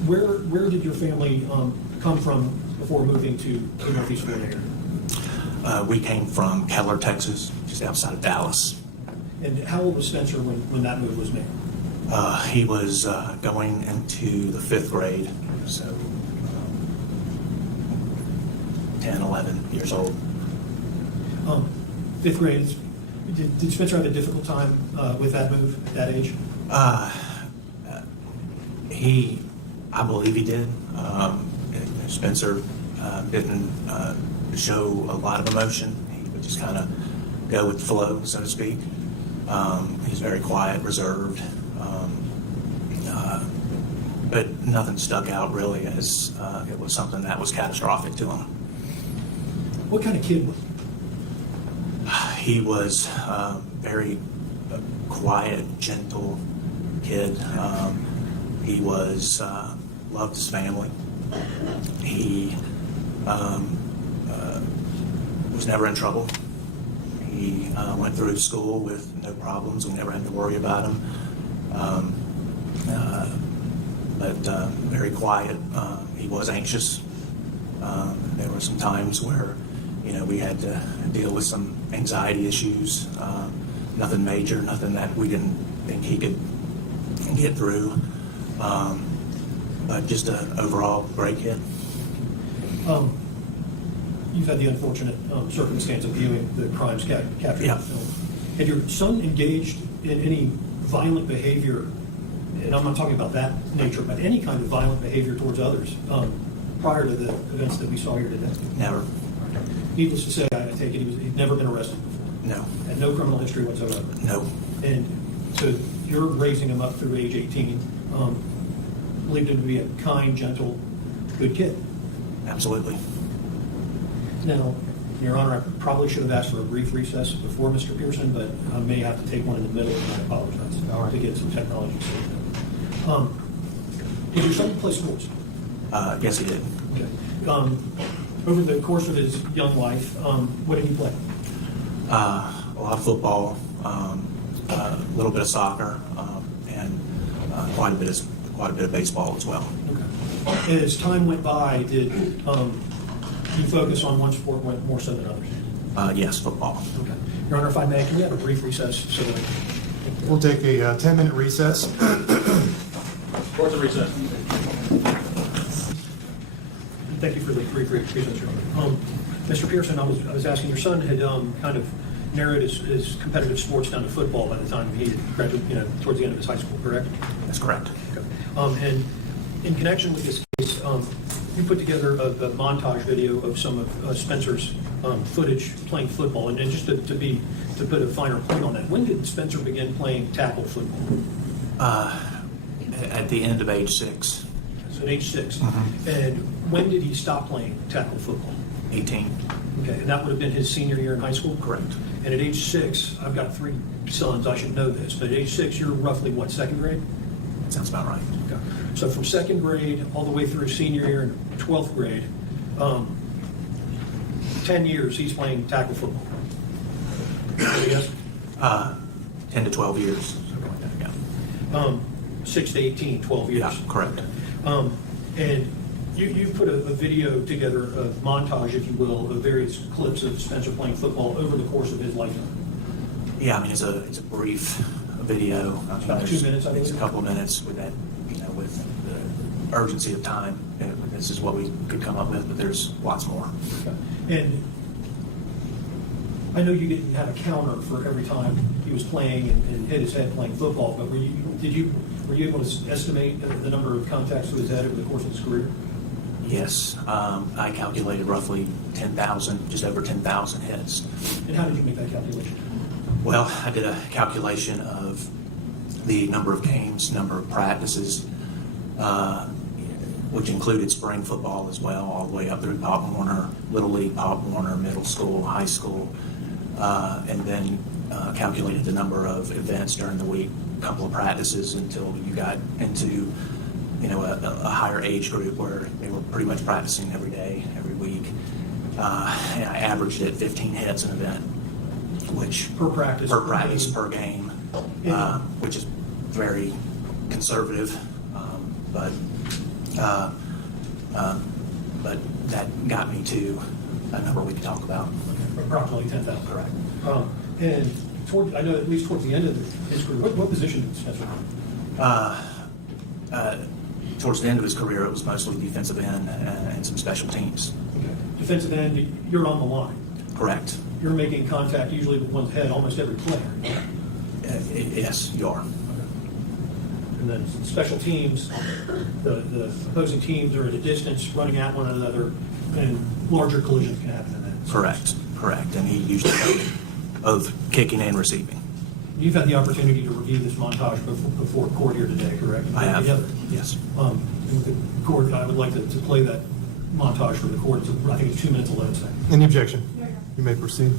where did your family come from before moving to the Northeast Florida area? We came from Keller, Texas, just outside of Dallas. And how old was Spencer when that move was made? He was going into the 5th grade, so 10, 11 years old. 5th grade. Did Spencer have a difficult time with that move at that age? I believe he did. Spencer didn't show a lot of emotion. He would just kind of go with the flow, so to speak. He's very quiet, reserved, but nothing stuck out really as it was something that was catastrophic to him. What kind of kid was he? He was very quiet, gentle kid. He was loved his family. He was never in trouble. He went through school with no problems. We never had to worry about him. But very quiet. He was anxious. There were some times where, we had to deal with some anxiety issues. Nothing major, nothing that we didn't think he could get through. But just an overall great kid. You've had the unfortunate circumstance of viewing the crimes captured Yeah. in the film. Had your son engaged in any violent behavior, and I'm not talking about that nature, but any kind of violent behavior towards others prior to the events that we saw here today? Never. Needless to say, I take it he'd never been No, And no criminal history whatsoever. no, And so you're raising him up through age 18, believed him to be a kind, gentle, good kid. absolutely. Now, Your Honor, I probably should have asked for a brief recess before Mr. Pearson, but I may have to take one in the middle, and I apologize, to get some technology sorted. Did your son play sports? Yes, he did. Okay. Over the course of his young life, what did he play? A lot of football, a little bit of soccer, and quite a bit of baseball as well. Okay. As time went by, did you focus on one sport more so than others? Yes, football. Okay. Your Honor, if I may, can we have a brief recess so that We'll take a 10-minute recess. Court's in recess. Thank you for the brief recess, Your Honor. Mr. Pearson, I was asking, your son had kind of narrowed his competitive sports down to football by the time he graduated, towards the end of his high school, correct? That's correct. Okay. And in connection with this case, you put together a montage video of some of Spencer's footage playing football, and just to put a finer point on that, when did Spencer begin playing tackle football? At the end of age 6, So at age 6. Mhm. And when did he stop playing tackle football? 18. Okay, and that would have been his senior year in high school? Correct. And at age 6, I've got 3 sons, I should know this, but at age 6, you're roughly what, second grade? Sounds about right. Okay. So from second grade all the way through senior year in 12th grade, 10 years he's playing tackle football. Yes? 10 to 12 years. Something like that. Yeah. 6 to 18, 12 years. Yeah, correct. And you put a video together, a montage, if you will, of various clips of Spencer playing football over the course of his lifetime. Yeah, I mean, it's a brief video. About 2 minutes, I think. It's a couple of minutes with that, with the urgency of time. This is what we could come up with, but there's lots more. And I know you didn't have a counter for every time he was playing and hit his head playing football, but were you able to estimate the number of contacts with his head over the course of his career? Yes, I calculated roughly 10,000, just over 10,000 hits. And how did you make that calculation? Well, I did a calculation of the number of games, number of practices, which included spring football as well, all the way up through Pop Warner, Little League, Pop Warner, middle school, high school, and then calculated the number of events during the week, a couple of practices until you got into a higher age group where they were pretty much practicing every day, every week. And I averaged at 15 hits an event, which Per practice? per game, which is very conservative, but that got me to a number we could talk about. Approximately 10,000. Correct. And I know at least towards the end of his career, what position did Spencer play? Towards the end of his career, it was mostly defensive end and some special teams. Okay. Defensive end, you're on the line. Correct. You're making contact usually with one's head almost every play. Yes, you are. And then special teams, the opposing teams are at a distance, running at one another, and larger collisions can happen in that. Correct. And he usually does both kicking and receiving. You've had the opportunity to review this montage before court here today, correct? I have. Together. Yes. And with the court, I would like to play that montage for the court. I think it's 2 minutes 11 seconds. Any objection? You may proceed.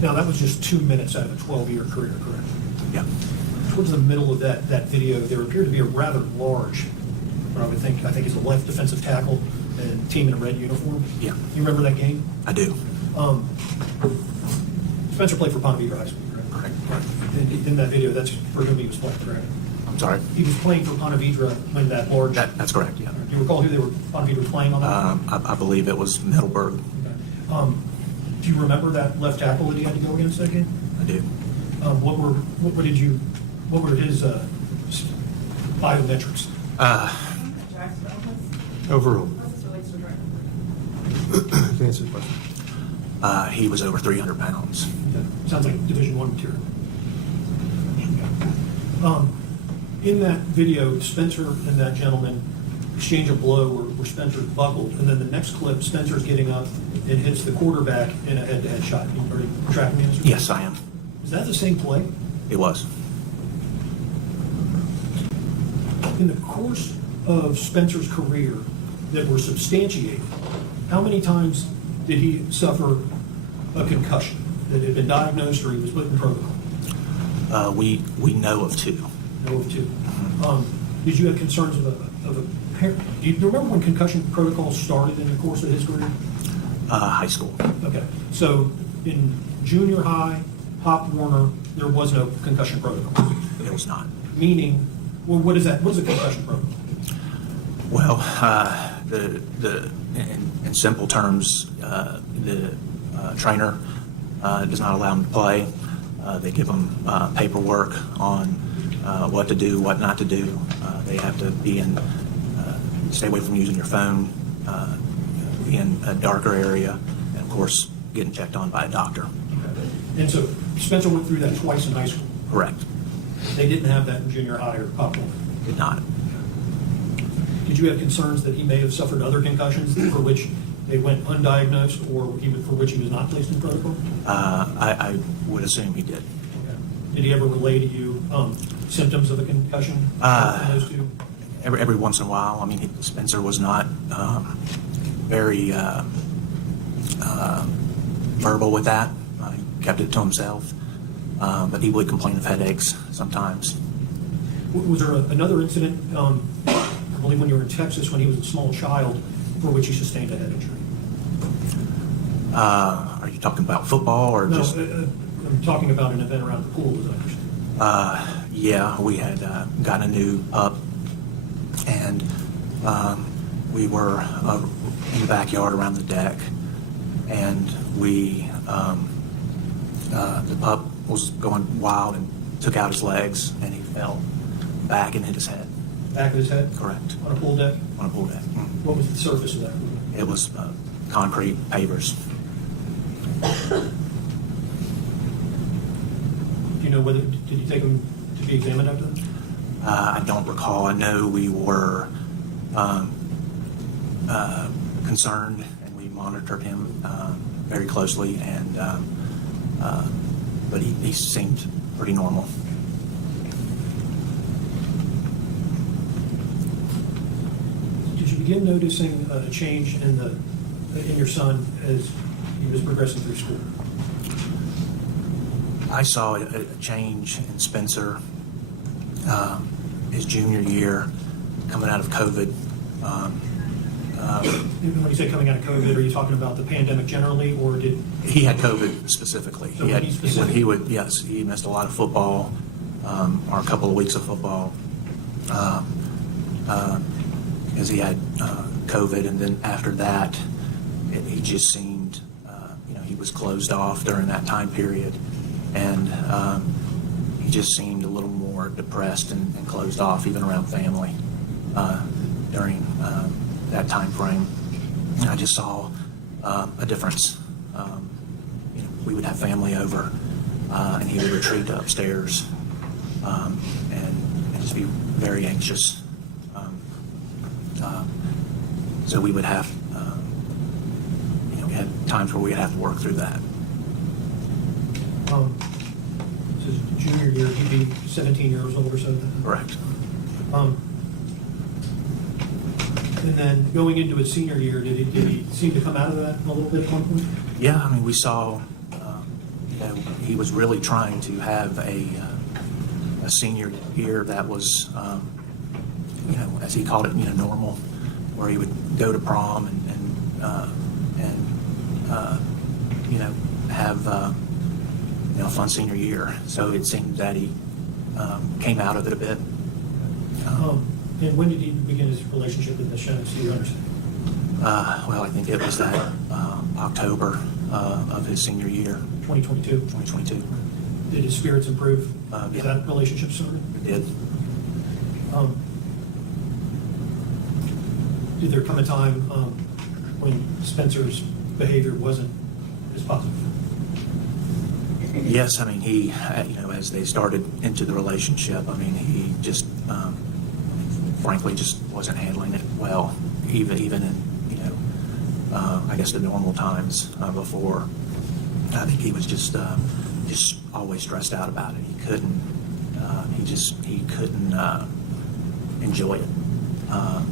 Now, that was just 2 minutes out of a 12-year career, correct? Yeah. Towards the middle of that video, there appeared to be a rather large, what I think is a left defensive tackle and team in a red uniform. Yeah. You remember that game? I do. Spencer played for Ponte Vedra High School, correct? Correct. Right. In that video, that's for whom he was playing, correct? I'm sorry. He was playing for Ponte Vedra when that large... That's correct, yeah. Do you recall who Ponte Vedra was playing on that? I believe it was Middleburg. Okay. Do you remember that left tackle that he had to go against that game? I do. What were his biometrics? Overall. To answer the question. He was over 300 pounds. Sounds like Division I material. In that video, Spencer and that gentleman exchange a blow where Spencer's buckled, and then the next clip, Spencer's getting up and hits the quarterback in a head-to-head shot. Are you tracking me? Yes, I am. Is that the same play? It was. In the course of Spencer's career that were substantiated, how many times did he suffer a concussion that had been diagnosed or he was put in protocol? We know of 2. Know of 2. Did you have concerns of a parent? Do you remember when concussion protocols started in the course of his career? High school. Okay, so in junior high, Pop Warner, there was no concussion protocol. It was not. Meaning, well, what is that? What is a concussion protocol? Well, in simple terms, the trainer does not allow them to play. They give them paperwork on what to do, what not to do. They have to be stay away from using your phone, be in a darker area, and of course, getting checked on by a doctor. And so Spencer went through that twice in high school. Correct. They didn't have that in junior high or Pop Warner. Did not. Did you have concerns that he may have suffered other concussions for which they went undiagnosed or even for which he was not placed in protocol? I would assume he did. Okay. Did he ever relay to you symptoms of a concussion from those 2? Every once in a while. I mean, Spencer was not very verbal with that. He kept it to himself, but he would complain of headaches sometimes. Was there another incident, I believe when you were in Texas, when he was a small child, for which he sustained a head injury? Are you talking about football or No, just? I'm talking about an event around the pool, as I understand. Yeah, we had gotten a new pup, and we were in the backyard around the deck, and the pup was going wild and took out his legs, and he fell back and hit his head. Back of his head? Correct. On a pool deck? On a pool deck. What was the surface of that pool deck? It was concrete pavers. Do you know whether, did you take him to be examined after that? I don't recall. I know we were concerned, and we monitored him very closely, and but he seemed pretty normal. Did you begin noticing a change in your son as he was progressing through school? I saw a change in Spencer his junior year, coming out of COVID. When you say coming out of COVID, are you talking about the pandemic generally, or did... He had COVID specifically. So when he specifically- Yes, he missed a lot of football, or a couple of weeks of football, because he had COVID, and then after that, he just seemed, he was closed off during that time period, and he just seemed a little more depressed and closed off, even around family, during that time frame. And I just saw a difference. We would have family over, and he would retreat upstairs and just be very anxious. So we would have, we had times where we'd have to work through that. This is junior year, he'd be 17 years old or so then? Correct. And then going into his senior year, did he seem to come out of that a little bit at one point? Yeah, I mean, we saw, he was really trying to have a senior year that was, as he called it, normal, where he would go to prom and have, a fun senior year. So it seemed that he came out of it a bit. And when did he begin his relationship with Ms. Shanks? Do you understand? Well, I think it was that October of his senior year, 2022. 2022. Did his spirits improve as Yeah. that relationship started? It did. Did there come a time when Spencer's behavior wasn't as positive? Yes, I mean, he, as they started into the relationship, I mean, he just, frankly, just wasn't handling it well, even in, I guess the normal times before. I think he was just always stressed out about it. He couldn't enjoy it.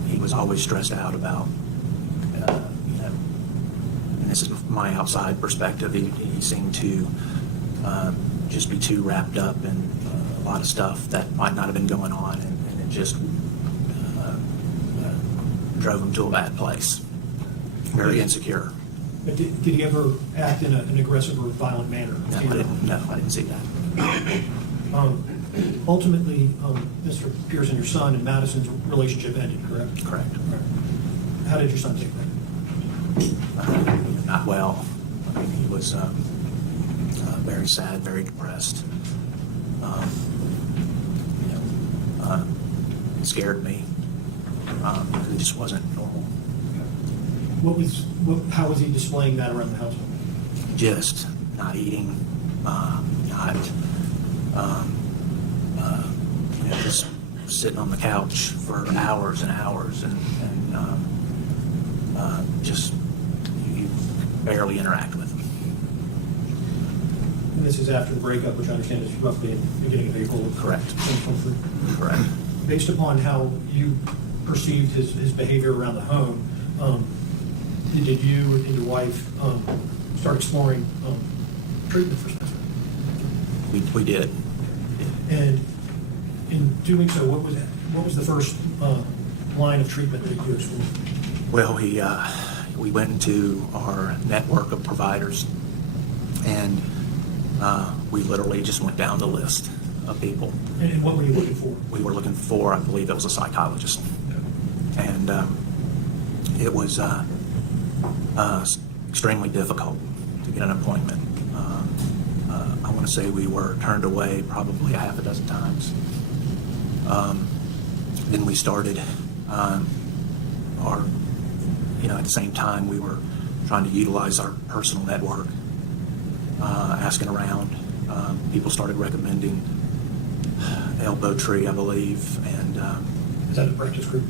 He was always stressed out about, and this is my outside perspective, he seemed to just be too wrapped up in a lot of stuff that might not have been going on, and it just drove him to a bad place. Very insecure. But did he ever act in an aggressive or violent manner? No, I didn't see that. Ultimately, Mr. Pearson, your son, and Madison's relationship ended, correct? Correct. How did your son take that? Not well. I mean, he was very sad, very depressed. It scared me. It just wasn't normal. How was he displaying that around the household? Just not eating, just sitting on the couch for hours and hours, and just you barely interact with him. And this is after the breakup, which I understand is roughly in the beginning of April. Correct. 2023. Correct. Based upon how you perceived his behavior around the home, did you and your wife start exploring treatment for Spencer? We did. And in doing so, what was the first line of treatment that you explored? Well, we went into our network of providers, and we literally just went down the list of people. And what were you looking for? We were looking for, I believe it was a psychologist. And it was extremely difficult to get an appointment. I want to say we were turned away probably a half a dozen times. Then we started at the same time we were trying to utilize our personal network, asking around. People started recommending Elbow Tree, I believe, and Is that a practice group?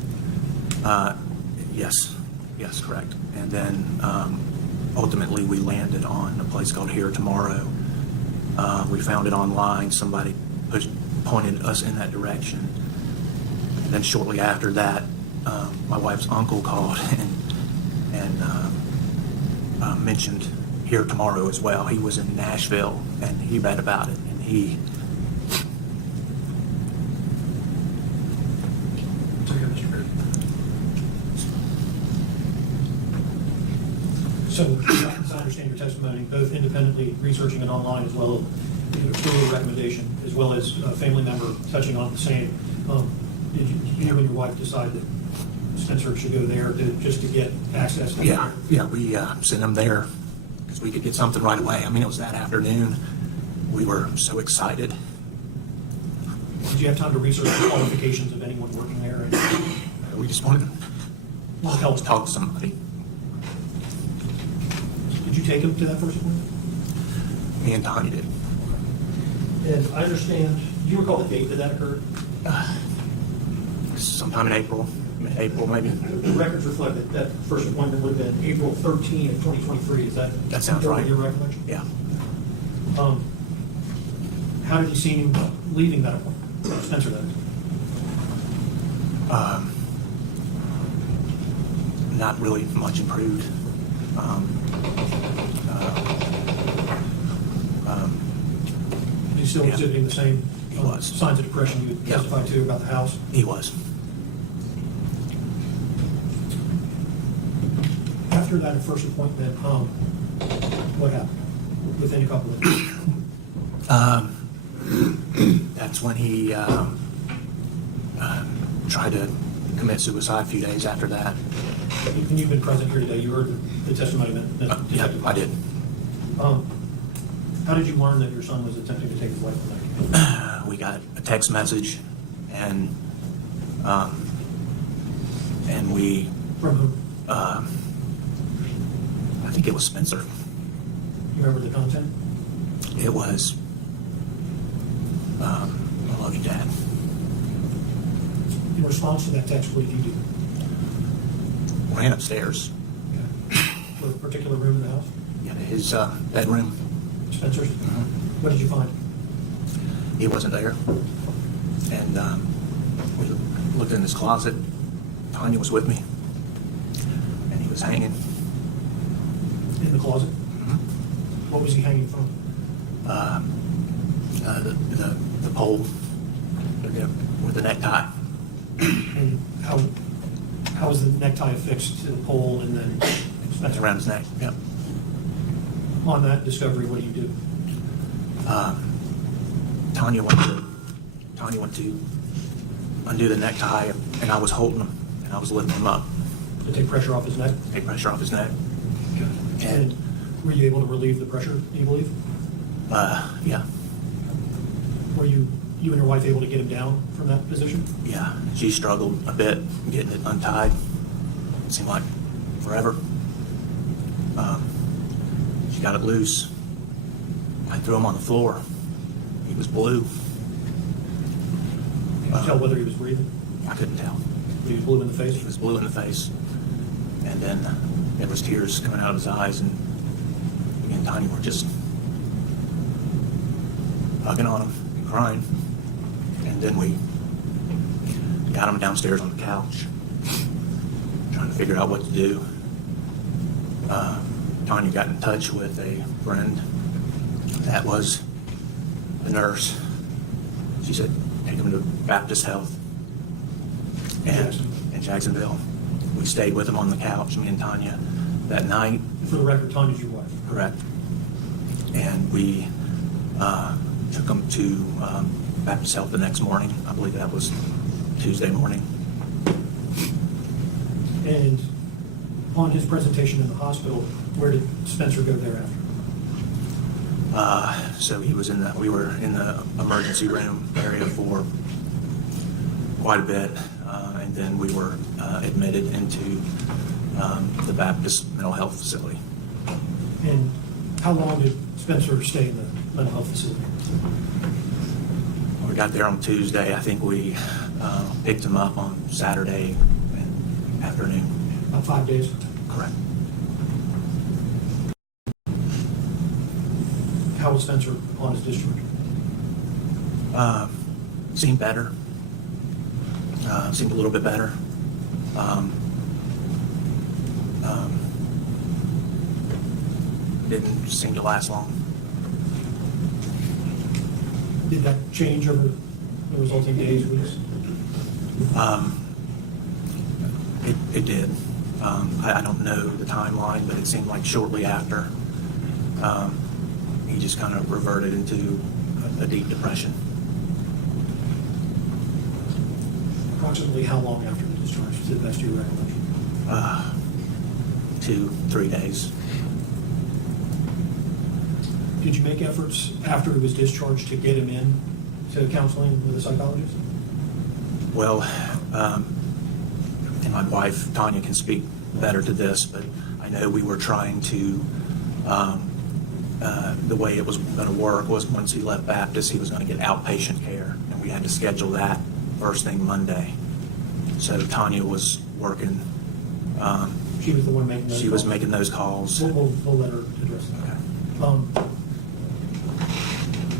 yes, correct. And then ultimately we landed on a place called Here Tomorrow. We found it online. Somebody pointed us in that direction. And then shortly after that, my wife's uncle called and mentioned Here Tomorrow as well. He was in Nashville and he read about it, and he So, as I understand your testimony, both independently researching it online as well as through a recommendation, as well as a family member touching on the same, did you and your wife decide that Spencer should go there just to get access? Yeah, we sent him there because we could get something right away. I mean, it was that afternoon. We were so excited. Did you have time to research the qualifications of anyone working there? And We just wanted to help talk to somebody. Did you take him to that first appointment? Me and Tanya did. And I understand, do you recall the date that occurred? Sometime in April, mid-April maybe. The records reflect that first appointment would have been April 13 of 2023. Is that? That sounds right. Your recollection? Yeah. How did you see him leaving that appointment? Spencer, that is. not really much improved. Is he still Yeah. exhibiting the same He was. signs of depression you Yeah. testified to about the house? He was. After that first appointment, what happened within a couple of days? That's when he tried to commit suicide a few days after that. And you've been present here today. You heard the testimony that Yeah, I did. How did you learn that your son was attempting to take his life that night? We got a text message, and we, From whom? I think it was Spencer. You remember the content? It was, I love you, Dad. In response to that text, what did you do? Ran upstairs, To a particular room in the house? to his bedroom. Spencer's? What did you find? He wasn't there. And we looked in his closet. Tanya was with me, and he was hanging. In the closet? What was he hanging from? The pole with the necktie. And how was the necktie affixed to the pole and then That's Spencer? around his neck. Yep. On that discovery, what do you do? Tanya went to undo the necktie, and I was holding him, and I was lifting him up, To take pressure off his neck? take pressure off his neck. And were you able to relieve the pressure, do you believe? Yeah, Were you and your wife able to get him down from that position? yeah. She struggled a bit getting it untied. It seemed like forever. She got it loose. I threw him on the floor. He was blue. Can you tell whether he was breathing? I couldn't tell. He was blue in the face? He was blue in the face. And then there was tears coming out of his eyes, and me and Tanya were just hugging on him and crying. And then we got him downstairs on the couch, trying to figure out what to do. Tanya got in touch with a friend that was a nurse. She said, take him to Baptist Health in Jacksonville. We stayed with him on the couch, me and Tanya, that night. For the record, Tanya's your wife. Correct. And we took him to Baptist Health the next morning. I believe that was Tuesday morning. And upon his presentation in the hospital, where did Spencer go thereafter? So we were in the emergency room area for quite a bit, and then we were admitted into the Baptist mental health facility. And how long did Spencer stay in the mental health facility? We got there on Tuesday. I think we picked him up on Saturday afternoon. About 5 days. Correct. How was Spencer on his discharge? Seemed better. Seemed a little bit better. Didn't seem to last long. Did that change over the resulting days, weeks? It did. I don't know the timeline, but it seemed like shortly after, he just kind of reverted into a deep depression. Approximately how long after the discharge, to the best of your recollection? 2-3 days. Did you make efforts after he was discharged to get him in to counseling with a psychologist? Well, and my wife, Tanya, can speak better to this, but I know we were trying to, the way it was going to work was once he left Baptist, he was going to get outpatient care, and we had to schedule that first thing Monday. So Tanya was working. She was the one making those She was calls? making those calls. We'll let her address that. Okay.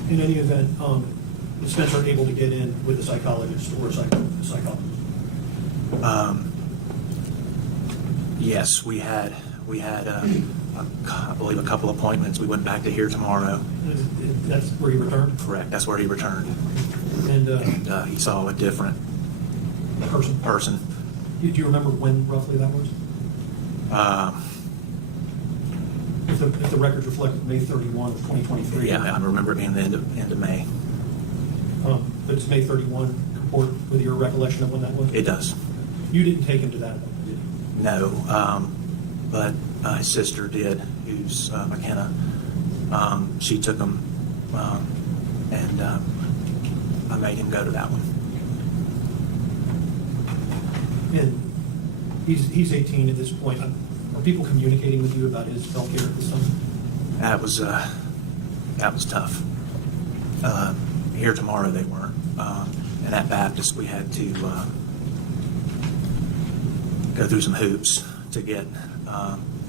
In any event, was Spencer able to get in with a psychologist or a psychologist? Yes, we had I believe, a couple appointments. We went back to here tomorrow. That's where he returned? Correct, that's where he returned. And And he saw a different person. Do you remember when roughly that was? If the records reflect May 31 of 2023. Yeah, I remember it being the end of May. But it's May 31 comport with your recollection of when that was? It does. You didn't take him to that appointment, did you? No, but his sister did, who's McKenna. She took him, and I made him go to that one. And he's 18 at this point. Are people communicating with you about his health care at this time? That was tough. Here tomorrow they weren't. And at Baptist we had to go through some hoops to get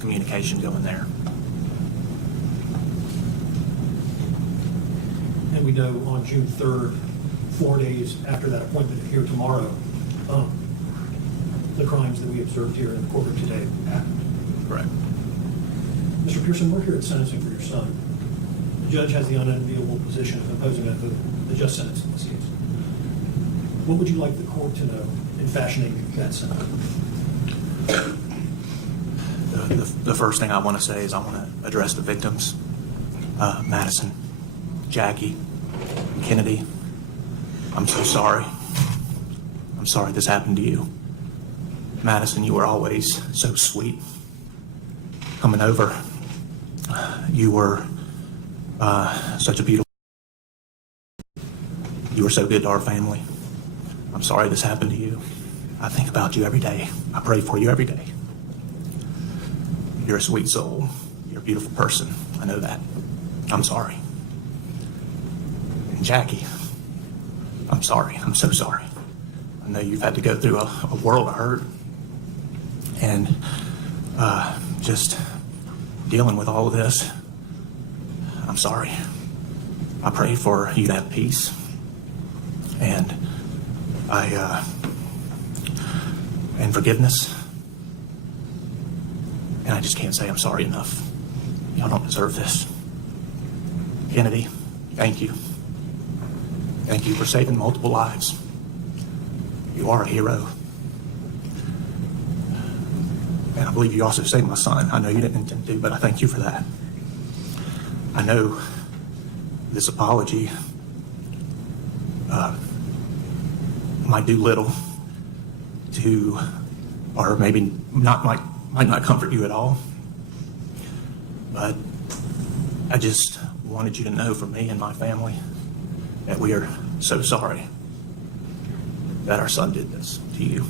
communication going there. And we know on June 3rd, 4 days after that appointment here tomorrow, the crimes that we observed here in the courtroom today happened. Correct. Mr. Pearson, we're here at sentencing for your son. The judge has the unenviable position of imposing a just sentence in this case. What would you like the court to know in fashioning that sentence? The first thing I want to say is I want to address the victims, Madison, Jackie, and Kennedy. I'm so sorry. I'm sorry this happened to you. Madison, you were always so sweet. Coming over, you were such a beautiful. You were so good to our family. I'm sorry this happened to you. I think about you every day. I pray for you every day. You're a sweet soul. You're a beautiful person. I know that. I'm sorry. And Jackie, I'm sorry. I'm so sorry. I know you've had to go through a world of hurt and just dealing with all of this. I'm sorry. I pray for you to have peace. And and forgiveness. And I just can't say I'm sorry enough. Y'all don't deserve this. Kennedy, thank you. Thank you for saving multiple lives. You are a hero. And I believe you also saved my son. I know you didn't intend to, but I thank you for that. I know this apology might do little to, or maybe might not comfort you at all. But I just wanted you to know from me and my family that we are so sorry that our son did this to you.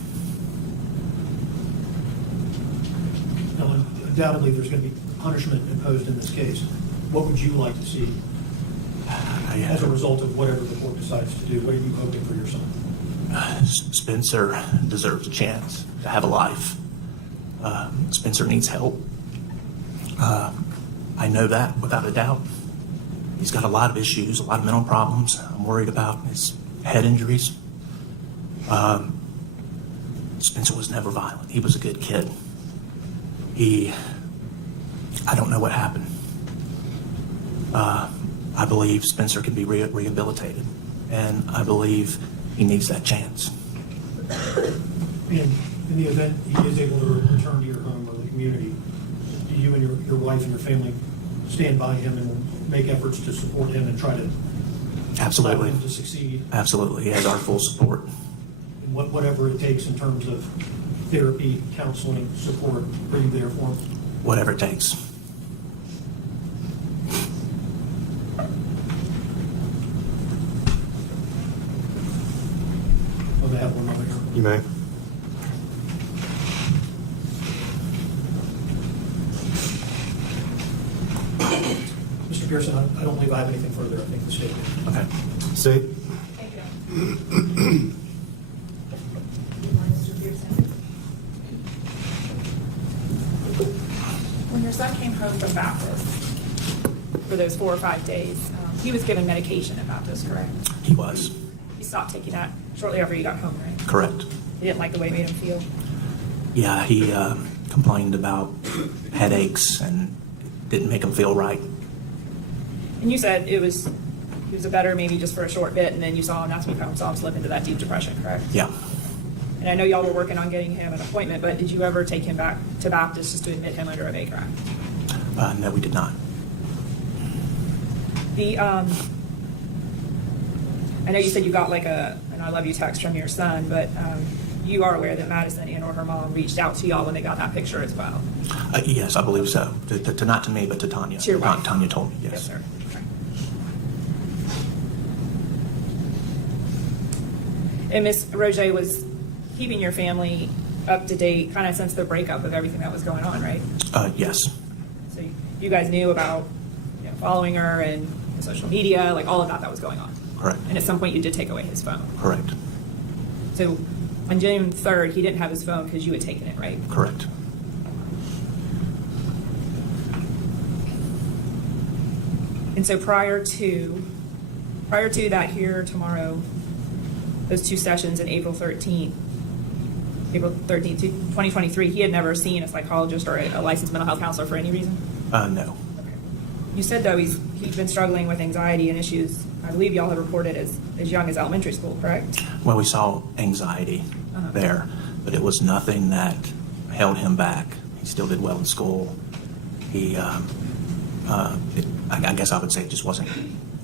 Now, undoubtedly, there's going to be punishment imposed in this case. What would you like to see as a result of whatever the court decides to do? What are you hoping for your son? Spencer deserves a chance to have a life. Spencer needs help. I know that without a doubt. He's got a lot of issues, a lot of mental problems. I'm worried about his head injuries. Spencer was never violent. He was a good kid. I don't know what happened. I believe Spencer can be rehabilitated, and I believe he needs that chance. And in the event he is able to return to your home or the community, do you and your wife and your family stand by him and make efforts to support him and try to Absolutely. allow him to succeed? Absolutely. He has our full support. And whatever it takes in terms of therapy, counseling, support, are you there for him? Whatever it takes. Oh, they have one over here. You may. Mr. Pearson, I don't believe I have anything further. I think the statement. Okay. State. Thank you. When your son came home from Baptist for those 4 or 5 days, he was given medication at Baptist, correct? He was. He stopped taking that shortly after you got home, right? Correct. He didn't like the way it made him feel? Yeah, he complained about headaches and didn't make him feel right. And you said he was a better maybe just for a short bit, and then you saw him, that's when you saw him slip into that deep depression, correct? Yeah. And I know y'all were working on getting him an appointment, but did you ever take him back to Baptist just to admit him under a vague act? No, we did not. I know you said you got like an I love you text from your son, but you are aware that Madison and or her mom reached out to y'all when they got that picture as well? Yes, I believe so. Not to me, but to Tanya. To your wife? Tanya told me, yes. Yes, sir. Okay. And Ms. Roger was keeping your family up to date kind of since the breakup of everything that was going on, right? Yes, So you guys knew about following her and social media, like all of that was going on. correct. And at some point you did take away his phone. Correct. So on June 3rd, he didn't have his phone because you had taken it, right? Correct. And so prior to that here tomorrow, those two sessions in April 13th, 2023, he had never seen a psychologist or a licensed mental health counselor for any reason? No. Okay. You said, though, he's been struggling with anxiety and issues, I believe y'all had reported as young as elementary school, correct? Well, we saw anxiety there, but it was nothing that held him back. He still did well in school. He, I guess I would say it just wasn't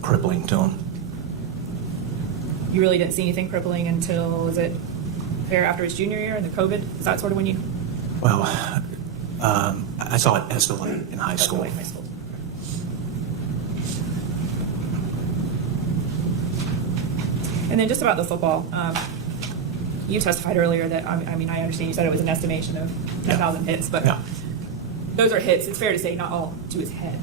crippling to him. You really didn't see anything crippling until, was it fair after his junior year and the COVID? Is that sort of when you? Well, I saw it escalate in high school. Escalate in high school. And then just about the football, you testified earlier that, I mean, I understand you said it was an estimation of 10,000 hits, but Yeah. those are hits. It's fair to say not all to his head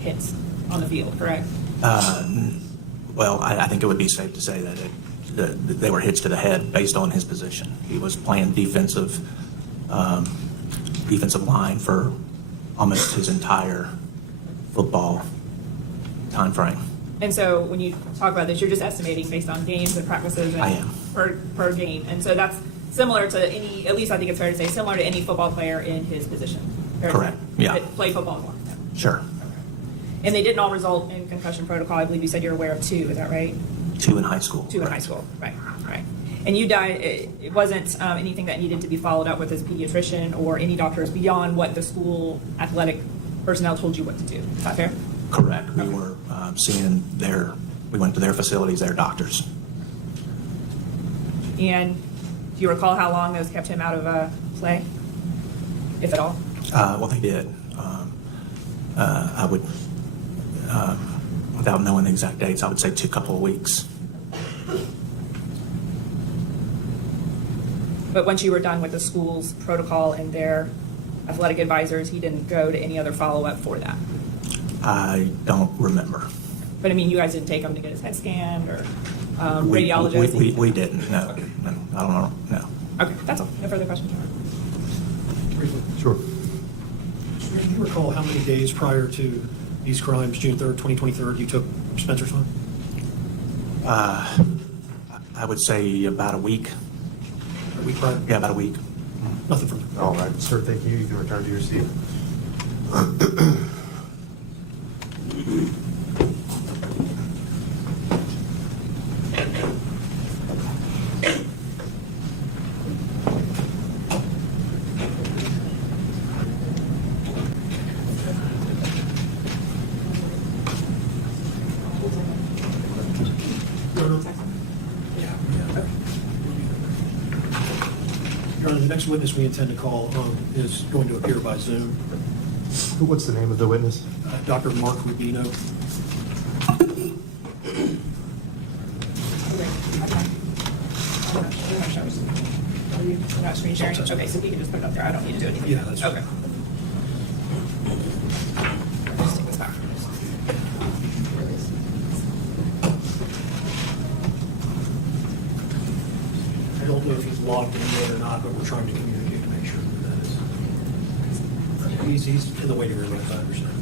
hits on the field, correct? Well, I think it would be safe to say that they were hits to the head based on his position. He was playing defensive line for almost his entire football time frame. And so when you talk about this, you're just estimating based on games and practices and I am. per game. And so that's similar to any, at least I think it's fair to say, similar to any football player in his position. Fair to Correct. say, Yeah. that play football as well. Sure. And they didn't all result in concussion protocol. I believe you said you're aware of 2, is that right? 2 in high school. 2 in high school, right. And you died, it wasn't anything that needed to be followed up with as a pediatrician or any doctors beyond what the school athletic personnel told you what to do. Is that fair? Correct. We Okay. were we went to their facilities, their doctors. And do you recall how long those kept him out of play, if at all? Well, they did. I would, without knowing the exact dates, I would say 2 couple of weeks. But once you were done with the school's protocol and their athletic advisors, he didn't go to any other follow-up for that? I don't remember. But I mean, you guys didn't take him to get his head scanned or We radiologist? didn't. No. I don't know. No. Okay, that's all. No further questions. Briefly, Sure. do you recall how many days prior to these crimes, June 3rd, 2023, you took Spencer's phone? I would say about a week. A week prior? Yeah, about a week. Nothing from All right, sir, thank you. You can return to your seat. Your Honor, the next witness we intend to call is going to appear by Zoom. What's the name of the witness? Dr. Mark Rubino. You're not screen sharing? Okay, so we can just put it up there. I don't need to do anything. Yeah, that's fine. Okay. Just take this back. I don't know if he's logged in yet or not, but we're trying to communicate to make sure that is. He's in the waiting room, as I understand.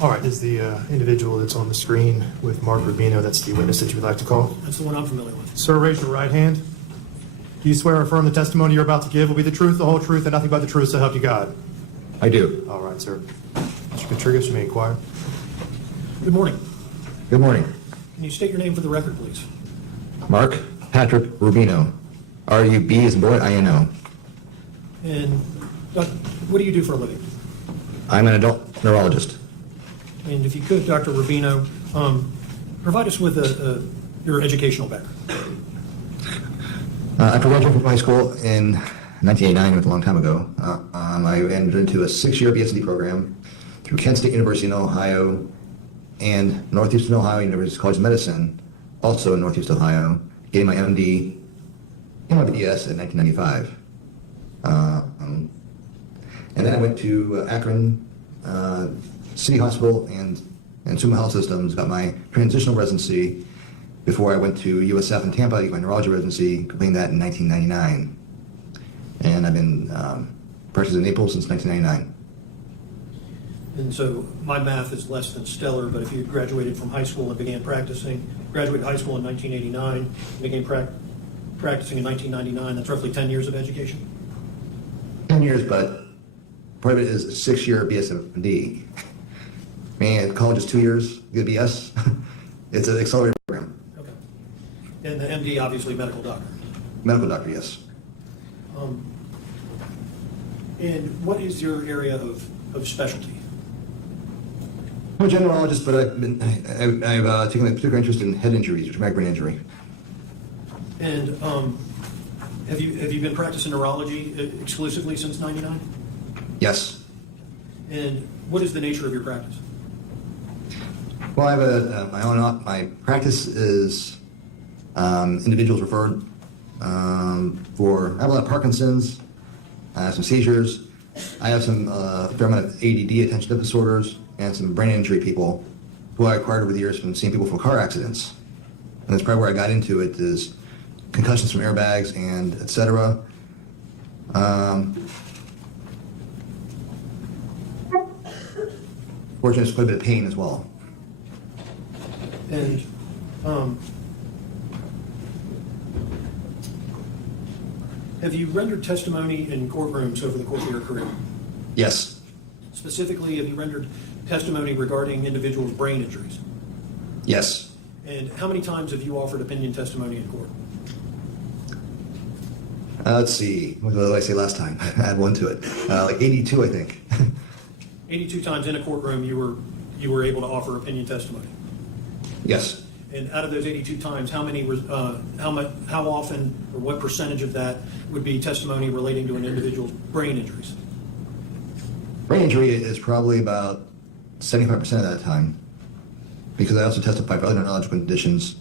All right, is the individual that's on the screen with Mark Rubino, that's the witness that you would like to call? That's the one I'm familiar with. Sir, raise your right hand. Do you swear or affirm the testimony you're about to give will be the truth, the whole truth, and nothing but the truth, so help you God? I do. All right, sir. Mr. Contreras, you may inquire. Good morning. Good morning. Can you state your name for the record, please? Mark Patrick Rubino. R-U-B as in boy, I-N-O. And what do you do for a living? I'm an adult neurologist. And if you could, Dr. Rubino, provide us with your educational background. After graduating from high school in 1989, it was a long time ago, I entered into a 6-year BSc program through Kent State University in Ohio and Northeastern Ohio University College of Medicine, also in Northeast Ohio, getting my MD and my BS in 1995. And then I went to Akron City Hospital and Summa Health Systems, got my transitional residency before I went to USF in Tampa, get my neurology residency, completing that in 1999. And I've been practicing in Naples since 1999. And so my math is less than stellar, but if you graduated from high school and began practicing, graduated high school in 1989, began practicing in 1999, that's roughly 10 years of education? 10 years, but part of it is a 6-year BSMD. Man, college is 2 years, get a BS. It's an accelerated program. Okay. And the MD, obviously medical doctor. Medical doctor, yes. And what is your area of specialty? I'm a generalist, but I've taken a particular interest in head injuries, or traumatic brain injury. And have you been practicing neurology exclusively since '99? Yes. And what is the nature of your practice? Well, I have my practice is individuals referred for, I have a lot of Parkinson's, I have some seizures, I have some fair amount of ADD, attention deficit disorders, and some brain injury people who I acquired over the years from seeing people from car accidents. And that's probably where I got into it, is concussions from airbags and et cetera. Fortunately, there's quite a bit of pain as well. And have you rendered testimony in courtrooms over the course of your career? Yes. Specifically, have you rendered testimony regarding individuals' brain injuries? Yes. And how many times have you offered opinion testimony in court? Let's see. What did I say last time? I had one to it. Like 82, I think. 82 times in a courtroom you were able to offer opinion testimony. Yes. And out of those 82 times, how often or what percentage of that would be testimony relating to an individual's brain injuries? Brain injury is probably about 75% of that time, because I also testify for other neurological conditions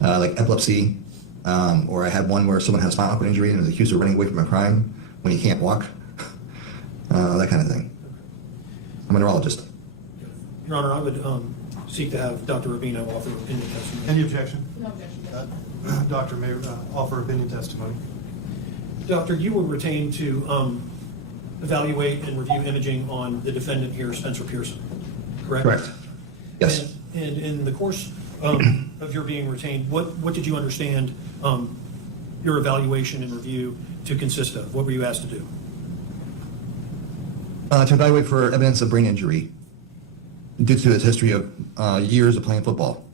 like epilepsy, or I had one where someone had a spinal cord injury and was accused of running away from a crime when he can't walk, that kind of thing. I'm a neurologist. Your Honor, I would seek to have Dr. Rubino offer opinion testimony. Any objection? No objection. Doctor may offer opinion testimony. Doctor, you were retained to evaluate and review imaging on the defendant here, Spencer Pearson, correct? Correct. Yes. And in the course of your being retained, what did you understand your evaluation and review to consist of? What were you asked to do? To evaluate for evidence of brain injury due to his history of years of playing football.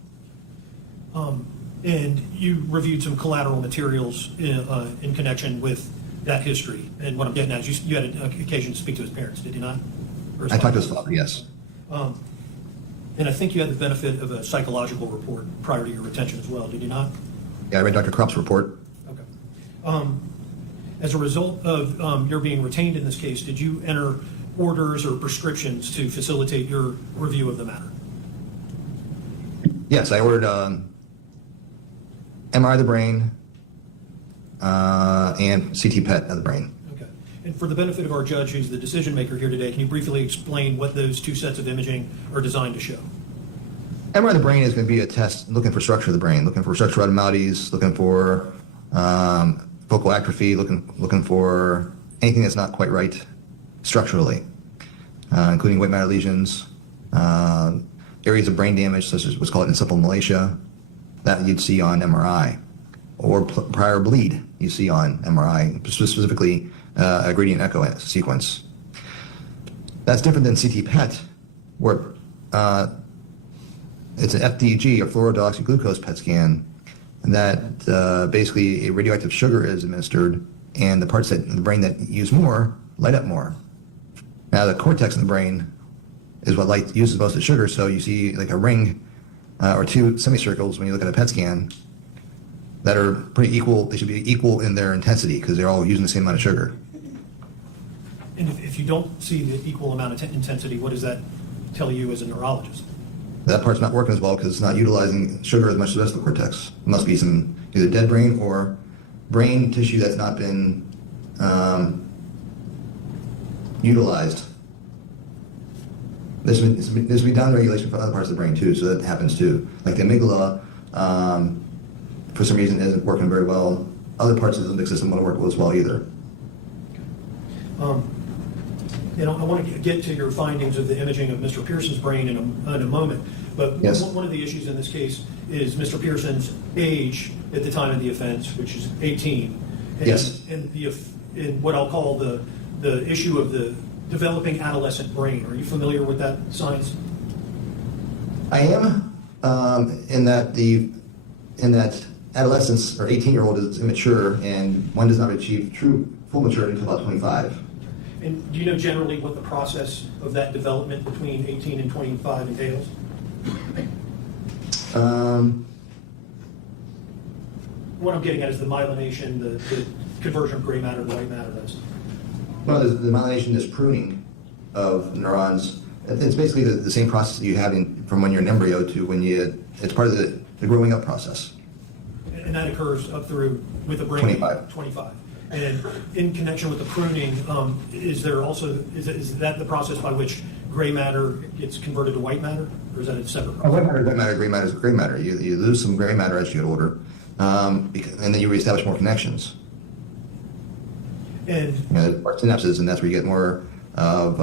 And you reviewed some collateral materials in connection with that history. And what I'm getting at is you had an occasion to speak to his parents, did you not? I talked to his father, yes. And I think you had the benefit of a psychological report prior to your retention as well, did you not? Yeah, I read Dr. Kropp's report. Okay. As a result of your being retained in this case, did you enter orders or prescriptions to facilitate your review of the matter? Yes, I ordered MRI of the brain and CT PET of the brain. Okay. And for the benefit of our judge, who's the decision maker here today, can you briefly explain what those two sets of imaging are designed to show? MRI of the brain is going to be a test looking for structure of the brain, looking for structural abnormalities, looking for focal atrophy, looking for anything that's not quite right structurally, including white matter lesions, Areas of brain damage, such as what's called encephalomalacia, that you'd see on MRI, or prior bleed you see on MRI, specifically a gradient echo sequence. That's different than CT PET, where it's an FDG, or fluorodeoxyglucose PET scan, and that basically a radioactive sugar is administered, and the parts that in the brain that use more light up more. Now the cortex in the brain is what light uses most of the sugar, so you see like a ring or two semicircles when you look at a PET scan that are pretty equal. They should be equal in their intensity because they're all using the same amount of sugar. And if you don't see the equal amount of intensity, what does that tell you as a neurologist? That part's not working as well because it's not utilizing sugar as much as the rest of the cortex. It must be some either dead brain or brain tissue that's not been utilized. There's been down regulation for other parts of the brain too, so that happens too. Like the amygdala, for some reason, isn't working very well. Other parts of the limbic system won't work as well either. I want to get to your findings of the imaging of Mr. Pearson's brain in a moment. But yes. One of the issues in this case is Mr. Pearson's age at the time of the offense, which is 18. And, yes. And what I'll call the issue of the developing adolescent brain. Are you familiar with that science? I am, in that adolescence or 18-year-old is immature and one does not achieve full maturity until about 25. And do you know generally what the process of that development between 18 and 25 entails? What I'm getting at is the myelination, the conversion of gray matter to white matter. Well, the myelination is pruning of neurons. It's basically the same process that you have from when you're an embryo to when it's part of the growing up process. And that occurs up through, with the brain, 25. And in connection with the pruning, is that the process by which gray matter gets converted to white matter, or is that a separate process? White matter, gray matter is gray matter. You lose some gray matter as you get older, and then you reestablish more connections. And More synapses, and that's where you get more of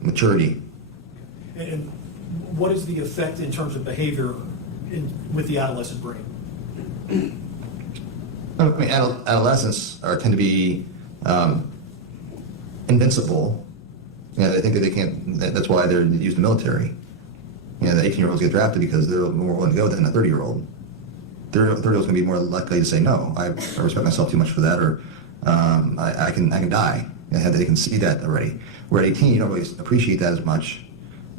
maturity. And what is the effect in terms of behavior with the adolescent brain? I mean, adolescents tend to be invincible. They think that they can't. That's why they're used in the military. The 18-year-olds get drafted because they're more willing to go than a 30-year-old. 30-year-old's going to be more likely to say no. I respect myself too much for that, or I can die. They can see that already. Where at 18, you don't really appreciate that as much,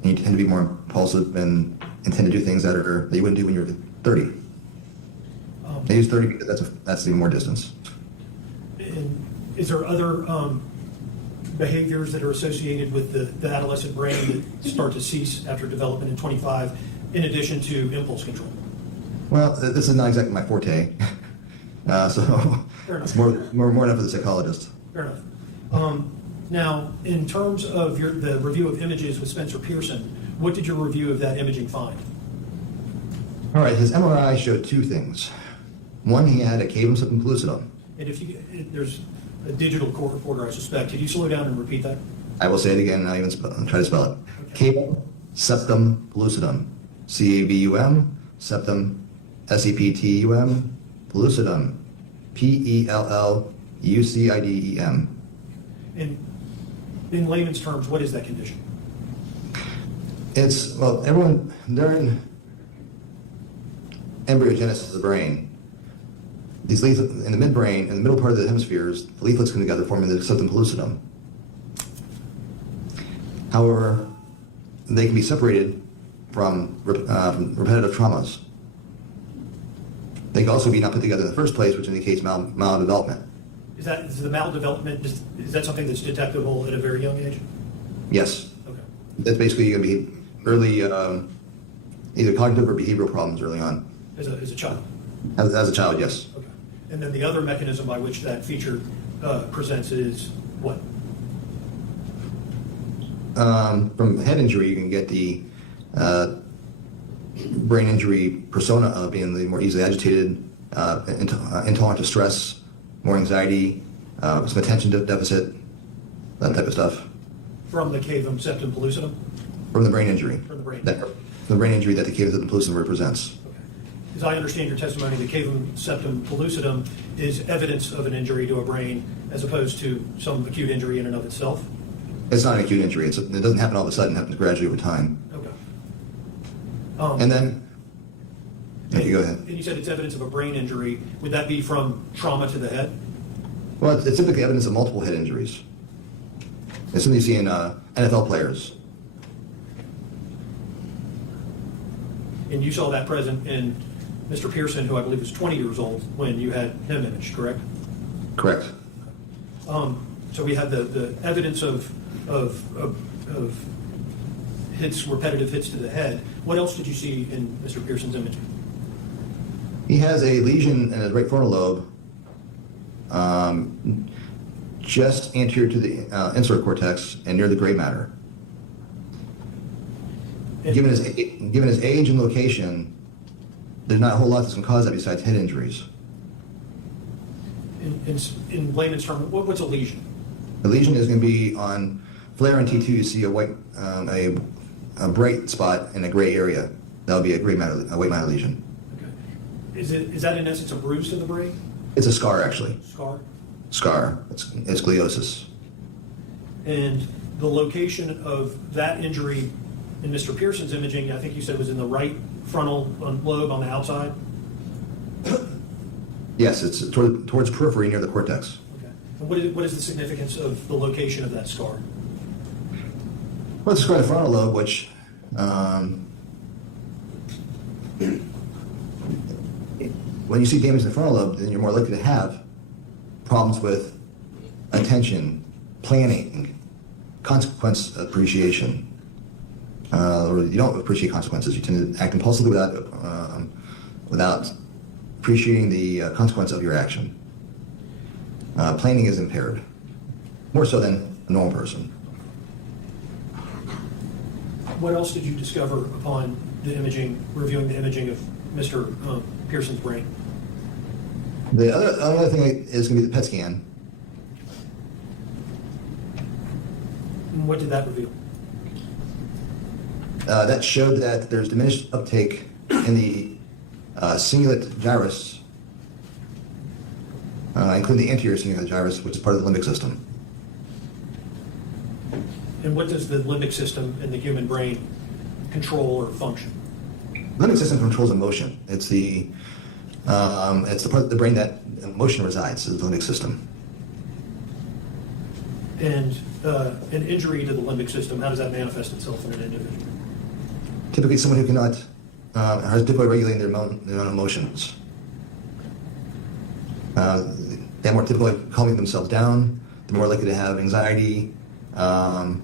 and you tend to be more impulsive and tend to do things that you wouldn't do when you're 30. They use 30 because that's even more distance. And is there other behaviors that are associated with the adolescent brain that start to cease after development in 25, in addition to impulse control? Well, this is not exactly my forte, so it's more enough for the psychologist. Fair enough. Now, in terms of the review of images with Spencer Pearson, what did your review of that imaging find? All right, his MRI showed two things. One, he had a cavum septum pellucidum. And there's a digital court reporter, I suspect. Could you slow down and repeat that? I will say it again, and I'll even try to spell it. Okay. Cavum septum pellucidum. CAVUM, septum, SEPTUM, pellucidum. PELLUCIDEM. In layman's terms, what is that condition? Everyone, during embryogenesis of the brain, these leaflets in the midbrain, in the middle part of the hemispheres, the leaflets come together, forming the septum pellucidum. However, they can be separated from repetitive traumas. They can also be not put together in the first place, which indicates maldevelopment. Is the maldevelopment, is that something that's detectable at a very young age? Yes. Okay. That's basically going to be early, either cognitive or behavioral problems early on. As a child? As a child, yes. Okay. And then the other mechanism by which that feature presents is what? From head injury, you can get the brain injury persona of being the more easily agitated, intolerant to stress, more anxiety, some attention deficit, that type of stuff. From the cavum septum pellucidum? From the brain injury. From the brain That, injury. the brain injury that the cavum septum pellucidum represents. Okay. As I understand your testimony, the cavum septum pellucidum is evidence of an injury to a brain as opposed to some acute injury in and of itself? It's not an acute injury. It doesn't happen all of a sudden. It happens gradually over time. Okay. And then, you go ahead. And you said it's evidence of a brain injury. Would that be from trauma to the head? Well, it's typically evidence of multiple head injuries. It's something you see in NFL players. And you saw that present in Mr. Pearson, who I believe was 20 years old when you had him imaged, correct? Correct. So we had the evidence of hits, repetitive hits to the head. What else did you see in Mr. Pearson's imaging? He has a lesion in his right frontal lobe, just anterior to the insular cortex and near the gray matter. And- Given his age and location, there's not a whole lot that can cause that besides head injuries. In layman's terms, what's a lesion? The lesion is going to be on flare and T2. You see a white, a bright spot in a gray area. That'll be a white matter lesion. Okay. Is that in essence a bruise to the brain? It's a scar, actually. Scar? It's gliosis. And the location of that injury in Mr. Pearson's imaging, I think you said was in the right frontal lobe on the outside? Yes, it's towards periphery near the cortex. Okay. And what is the significance of the location of that scar? Well, it's a scar in the frontal lobe, which when you see damage in the frontal lobe, then you're more likely to have problems with attention, planning, consequence appreciation. Or you don't appreciate consequences. You tend to act impulsively without appreciating the consequence of your action. Planning is impaired, more so than a normal person. What else did you discover upon the imaging, reviewing the imaging of Mr. Pearson's brain? The other thing is going to be the PET scan. And what did that reveal? That showed that there's diminished uptake in the cingulate gyrus, including the anterior cingulate gyrus, which is part of the limbic system. And what does the limbic system in the human brain control or function? The limbic system controls emotion. It's the part of the brain that emotion resides, is the limbic system. And an injury to the limbic system, how does that manifest itself in an individual? Typically someone who cannot, has difficulty regulating their own emotions. They have more difficulty calming themselves down. They're more likely to have anxiety and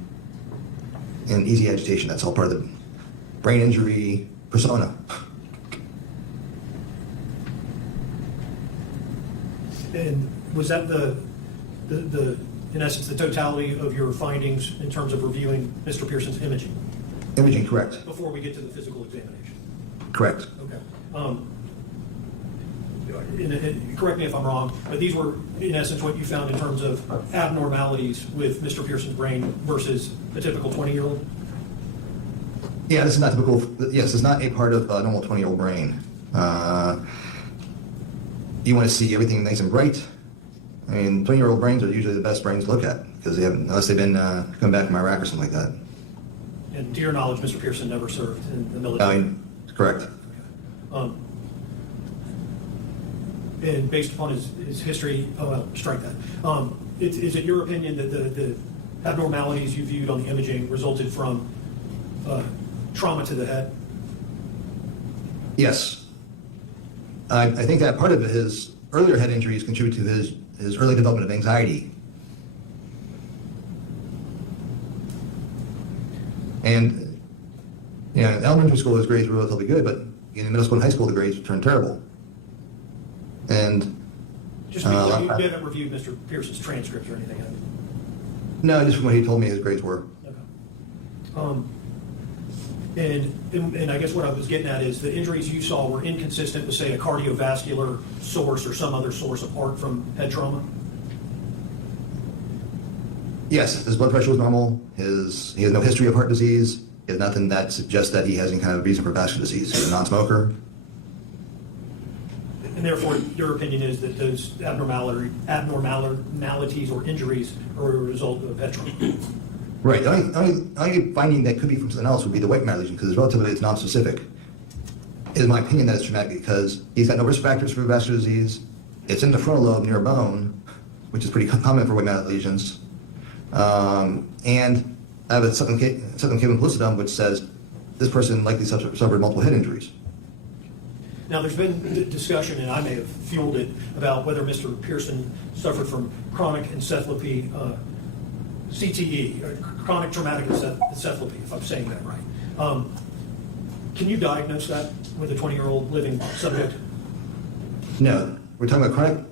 easy agitation. That's all part of the brain injury persona. And was that the in essence, the totality of your findings in terms of reviewing Mr. Pearson's imaging Imaging, correct. before we get to the physical examination? Correct. Okay. Correct me if I'm wrong, but these were, in essence, what you found in terms of abnormalities with Mr. Pearson's brain versus a typical 20-year-old? Yeah, this is not typical. Yes, it's not a part of a normal 20-year-old brain. You want to see everything nice and bright. I mean, 20-year-old brains are usually the best brains to look at because they haven't, unless they've been come back from Iraq or something like that. And to your knowledge, Mr. Pearson never served in the military? I mean, correct. And based upon his history, strike that. Is it your opinion that the abnormalities you viewed on the imaging resulted from trauma to the head? Yes. I think that part of his earlier head injuries contribute to his early development of anxiety. And, you know, in elementary school, his grades were relatively good, but in middle school and high school, the grades turned terrible. And Just because you haven't reviewed Mr. Pearson's transcript or anything, have you? no, just from what he told me his grades were. Okay. And I guess what I was getting at is the injuries you saw were inconsistent with, say, a cardiovascular source or some other source apart from head trauma? Yes, his blood pressure was normal. He has no history of heart disease. He has nothing that suggests that he has any kind of reason for vascular disease. He's a non-smoker. And therefore, your opinion is that those abnormalities or injuries are a result of head trauma? Right. The only finding that could be from something else would be the white matter lesion, because it's non-specific. It is my opinion that it's traumatic because he's got no risk factors for vascular disease. It's in the frontal lobe near a bone, which is pretty common for white matter lesions. And I have a septum cavum pellucidum, which says this person likely suffered multiple head injuries. Now, there's been discussion, and I may have fueled it, about whether Mr. Pearson suffered from chronic encephalopathy, CTE, or chronic traumatic encephalopathy, if I'm saying that right. Can you diagnose that with a 20-year-old living subject? No, we're talking about chronic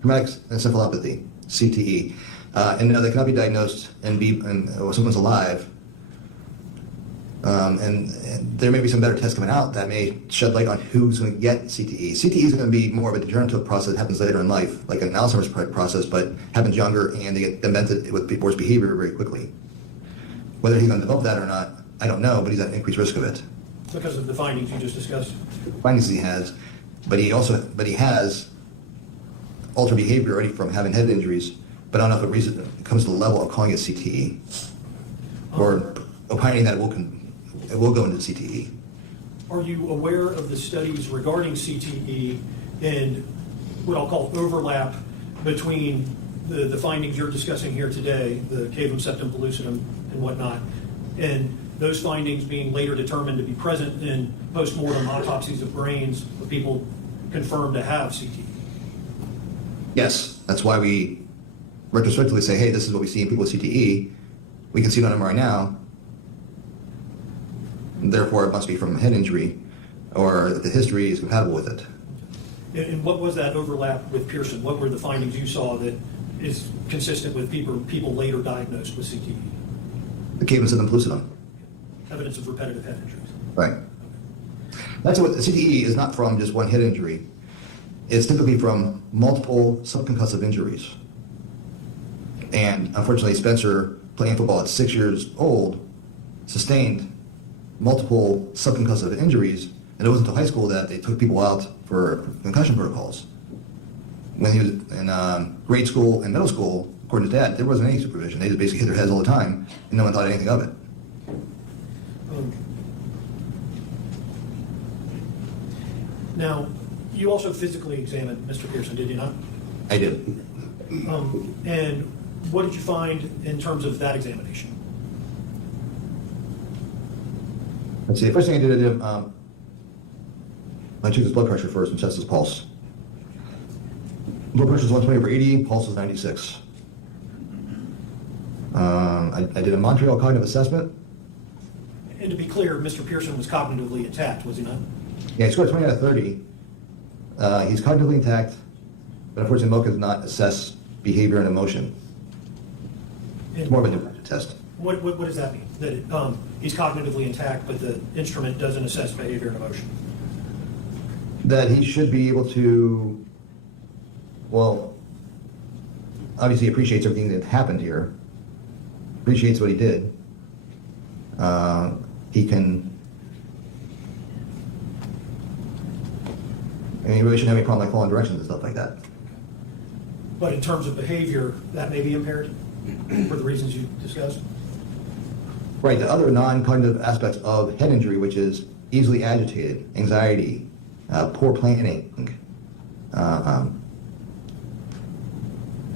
traumatic encephalopathy, CTE. And no, they cannot be diagnosed when someone's alive. And there may be some better tests coming out that may shed light on who's going to get CTE. CTE is going to be more of a degenerative process that happens later in life, like an Alzheimer's process, but happens younger, and they get demented with worse behavior very quickly. Whether he's going to develop that or not, I don't know, but he's at increased risk of it. Because of the findings you just discussed? Findings he has, but he has altered behavior already from having head injuries, but I don't know if it comes to the level of calling it CTE or opining that it will go into CTE. Are you aware of the studies regarding CTE and what I'll call overlap between the findings you're discussing here today, the cavum, septum, pellucidum, and whatnot, and those findings being later determined to be present in post-mortem autopsies of brains of people confirmed to have CTE? Yes, that's why we retrospectively say, hey, this is what we see in people with CTE. We can see it on MRI now. Therefore, it must be from a head injury, or the history is compatible with it. And what was that overlap with Pearson? What were the findings you saw that is consistent with people later diagnosed with CTE? The cavum, septum, pellucidum. Evidence of repetitive head injuries. Right. That's what CTE is, not from just one head injury. It's typically from multiple subconcussive injuries. And unfortunately, Spencer, playing football at 6 years old, sustained multiple subconcussive injuries, and it wasn't until high school that they took people out for concussion protocols. When he was in grade school and middle school, according to Dad, there wasn't any supervision. They just basically hit their heads all the time, and no one thought anything of it. Now, you also physically examined Mr. Pearson, did you not? I did. And what did you find in terms of that examination? Let's see, the first thing I did, I took his blood pressure first and tested his pulse. Blood pressure is 120/80, pulse is 96. I did a Montreal cognitive assessment. And to be clear, Mr. Pearson was cognitively intact, was he not? Yeah, he scored 20 out of 30. He's cognitively intact, but unfortunately, MOCA does not assess behavior and emotion. It's more of a different test. What does that mean? That he's cognitively intact, but the instrument doesn't assess behavior and emotion? That he should be able to, well, obviously appreciates everything that happened here, appreciates what he did. He can, he really shouldn't have any problem like following directions and stuff like that. But in terms of behavior, that may be impaired for the reasons you discussed? Right, the other non-cognitive aspects of head injury, which is easily agitated, anxiety, poor planning,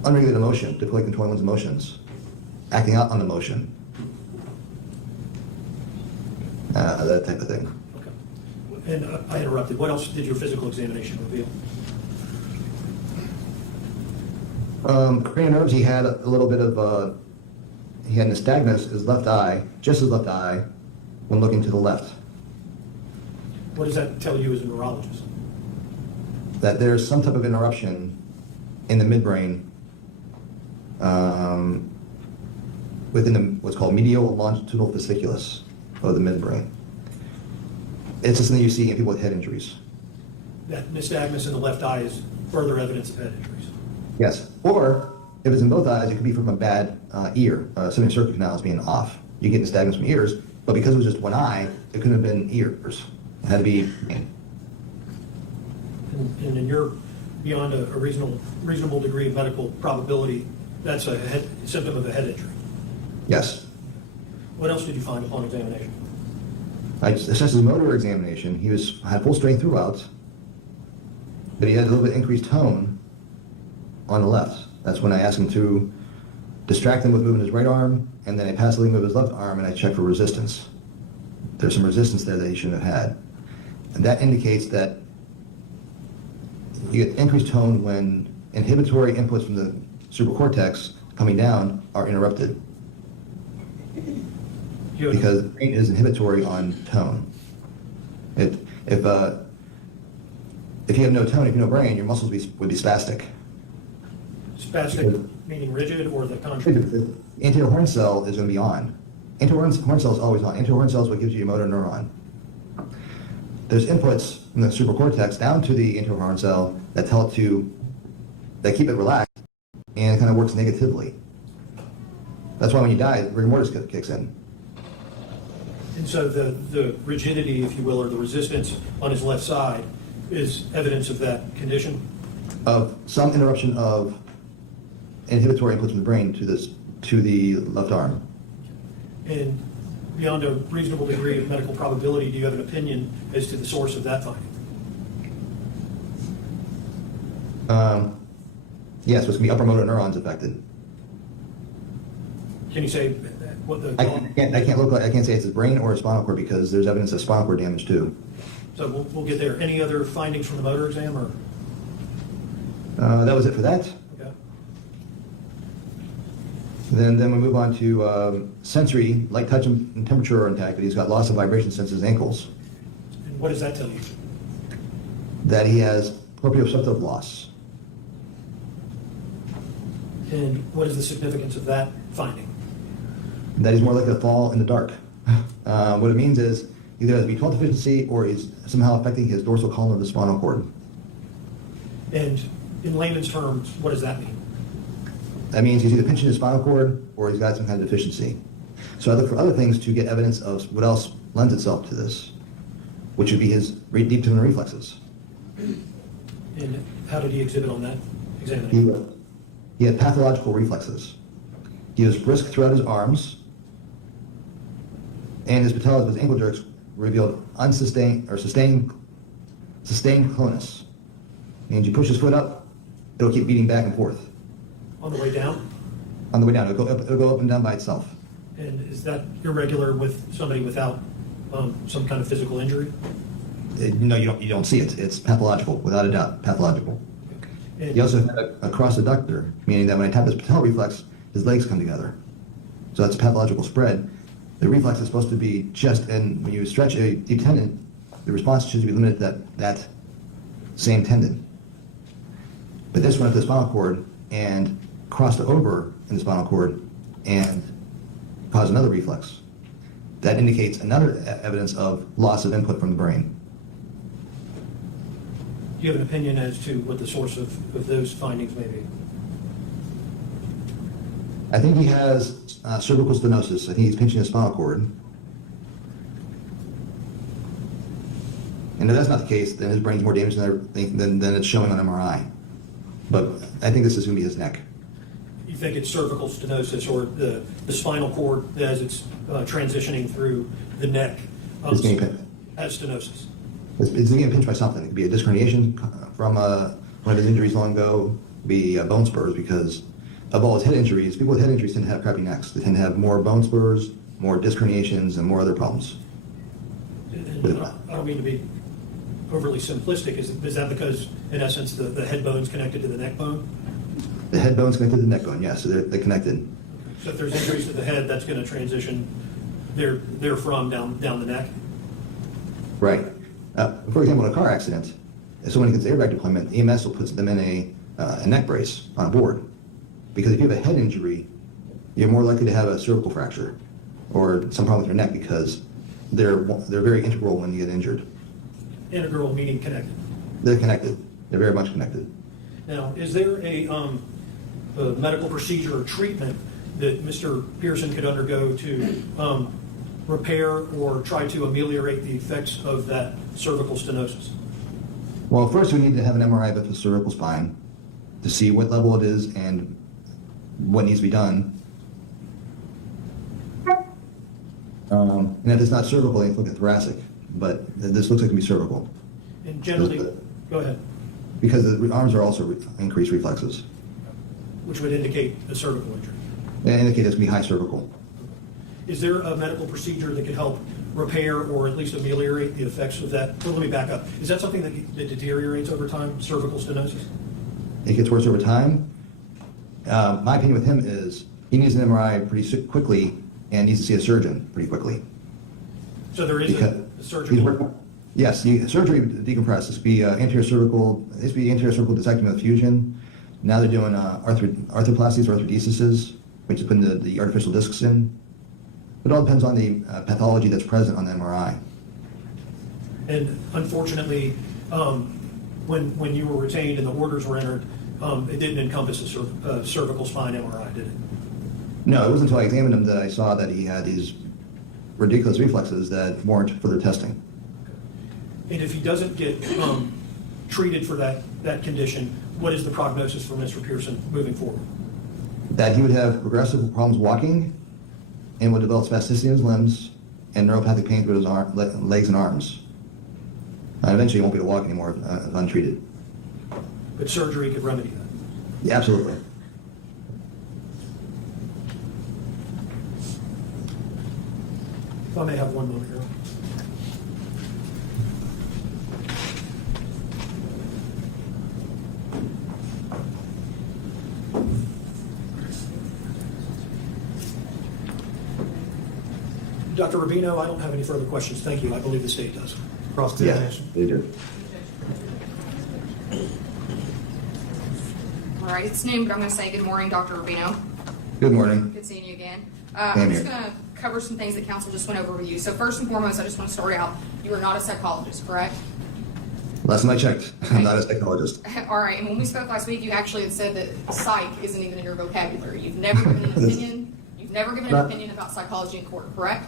unregulated emotion, difficulty controlling one's emotions, acting out on emotion, that type of thing. Okay. And I interrupted. What else did your physical examination reveal? Cranial nerves, he had a little bit of, he had nystagmus, his left eye, just his left eye, when looking to the left. What does that tell you as a neurologist? That there's some type of interruption in the midbrain within what's called medial longitudinal fasciculus of the midbrain. It's just something you see in people with head injuries. That nystagmus in the left eye is further evidence of head injuries. Yes, or if it's in both eyes, it could be from a bad ear, semicervical canals being off. You get nystagmus from ears, But because it was just one eye, it couldn't have been ears. It had to be. And in your, beyond a reasonable degree of medical probability, that's a symptom of a head injury. Yes. What else did you find upon examination? I assessed his motor examination. He had full strength throughout, but he had a little bit increased tone on the left. That's when I asked him to distract him with moving his right arm, and then I passively move his left arm, and I checked for resistance. There's some resistance there that he shouldn't have had. And that indicates that you get increased tone when inhibitory inputs from the cerebral cortex coming down are interrupted. Because the brain is inhibitory on tone. If you have no tone, if you have no brain, your muscles would be spastic. Spastic meaning rigid, or the contrary? The anterior horn cell is going to be on. Anterior horn cell is always on. Anterior horn cell is what gives you your motor neuron. There's inputs from the cerebral cortex down to the anterior horn cell that that keep it relaxed, and it kind of works negatively. That's why when you die, rigor mortis kicks in. And so the rigidity, if you will, or the resistance on his left side is evidence of that condition? Of some interruption of inhibitory inputs from the brain to the left arm. And beyond a reasonable degree of medical probability, do you have an opinion as to the source of that finding? Yes, so it's going to be upper motor neurons affected. Can you say what the... I can't say it's his brain or his spinal cord because there's evidence of spinal cord damage too. So we'll get there. Any other findings from the motor exam, or? That was it for that. Okay. Then we move on to sensory, light touch and temperature are intact, but he's got loss of vibration since his ankles. And what does that tell you? That he has proprioceptive loss. And what is the significance of that finding? That he's more likely to fall in the dark. What it means is either has B12 deficiency or is somehow affecting his dorsal column of the spinal cord. And in layman's terms, what does that mean? That means he's either pinching his spinal cord or he's got some kind of deficiency. So I look for other things to get evidence of what else lends itself to this, which would be his deep tendon reflexes. And how did he exhibit on that examination? He had pathological reflexes. He was brisk throughout his arms, and his patellas with ankle jerks revealed unsustained or sustained clonus. Means you push his foot up, it'll keep beating back and forth. On the way down? On the way down, it'll go up and down by itself. And is that irregular with somebody without some kind of physical injury? No, you don't see it. It's pathological, without a doubt, pathological. And He also had a cross adductor, meaning that when I tap his patellar reflex, his legs come together. So that's a pathological spread. The reflex is supposed to be chest, and when you stretch a deep tendon, the response should be limited to that same tendon. But this went up to the spinal cord and crossed over in the spinal cord and caused another reflex. That indicates another evidence of loss of input from the brain. do you have an opinion as to what the source of those findings may be? I think he has cervical stenosis. I think he's pinching his spinal cord. And if that's not the case, then his brain's more damaged than it's showing on MRI. But I think this is going to be his neck. You think it's cervical stenosis, or the spinal cord as it's transitioning through the neck It's getting pinched. has stenosis? It's getting pinched by something. It could be a disc herniation from one of his injuries long ago. It could be bone spurs, because of all his head injuries, people with head injuries tend to have crappy necks. They tend to have more bone spurs, more disc herniations, and more other problems. And I don't mean to be overly simplistic. Is that because, in essence, the head bone's connected to the neck bone? The head bone's connected to the neck bone, yes, so they're connected. So if there's injuries to the head, that's going to transition therefrom down the neck? Right. For example, in a car accident, if someone gets airbag deployment, EMS will put them in a neck brace on a board. Because if you have a head injury, you're more likely to have a cervical fracture or some problem with your neck, because they're very integral when you get injured. Integral meaning connected. They're connected. They're very much connected. Now, is there a medical procedure or treatment that Mr. Pearson could undergo to repair or try to ameliorate the effects of that cervical stenosis? Well, first we need to have an MRI of the cervical spine to see what level it is and what needs to be done. And if it's not cervical, then look at thoracic. But this looks like it can be cervical. And generally, go ahead, Because the arms are also increased reflexes. which would indicate a cervical injury. They indicate this can be high cervical. Is there a medical procedure that could help repair or at least ameliorate the effects of that? Well, let me back up. Is that something that deteriorates over time, cervical stenosis? It gets worse over time. My opinion with him is he needs an MRI pretty quickly and needs to see a surgeon pretty quickly. So there is Because a he's surgical. working- Yes, surgery to decompress. This would be anterior cervical. This would be anterior cervical discectomy with fusion. Now they're doing arthroplasties or arthrodesis, which is putting the artificial discs in. It all depends on the pathology that's present on the MRI. And unfortunately, when you were retained and the orders were entered, it didn't encompass a cervical spine MRI, did it? No, it wasn't until I examined him that I saw that he had these ridiculous reflexes that warrant further testing. And if he doesn't get treated for that condition, what is the prognosis for Mr. Pearson moving forward? That he would have progressive problems walking and would develop spasticity in his limbs and neuropathic pain through his legs and arms. Eventually, he won't be able to walk anymore if untreated. But surgery could remedy that. Yeah, absolutely. If I may have one moment here. Dr. Rubino, I don't have any further questions. Thank you. I believe the state does. Cross-examination. They do. All right, it's noon, but I'm going to say good morning, Dr. Rubino. Good morning. Good seeing you again. Same I'm just here. going to cover some things that council just went over with you. So first and foremost, I just want to start out, you are not a psychologist, correct? Last time I checked, I'm not a psychologist. All right, and when we spoke last week, you actually had said that psych isn't even in your vocabulary. You've never given an opinion. You've never given an opinion about psychology in court, correct?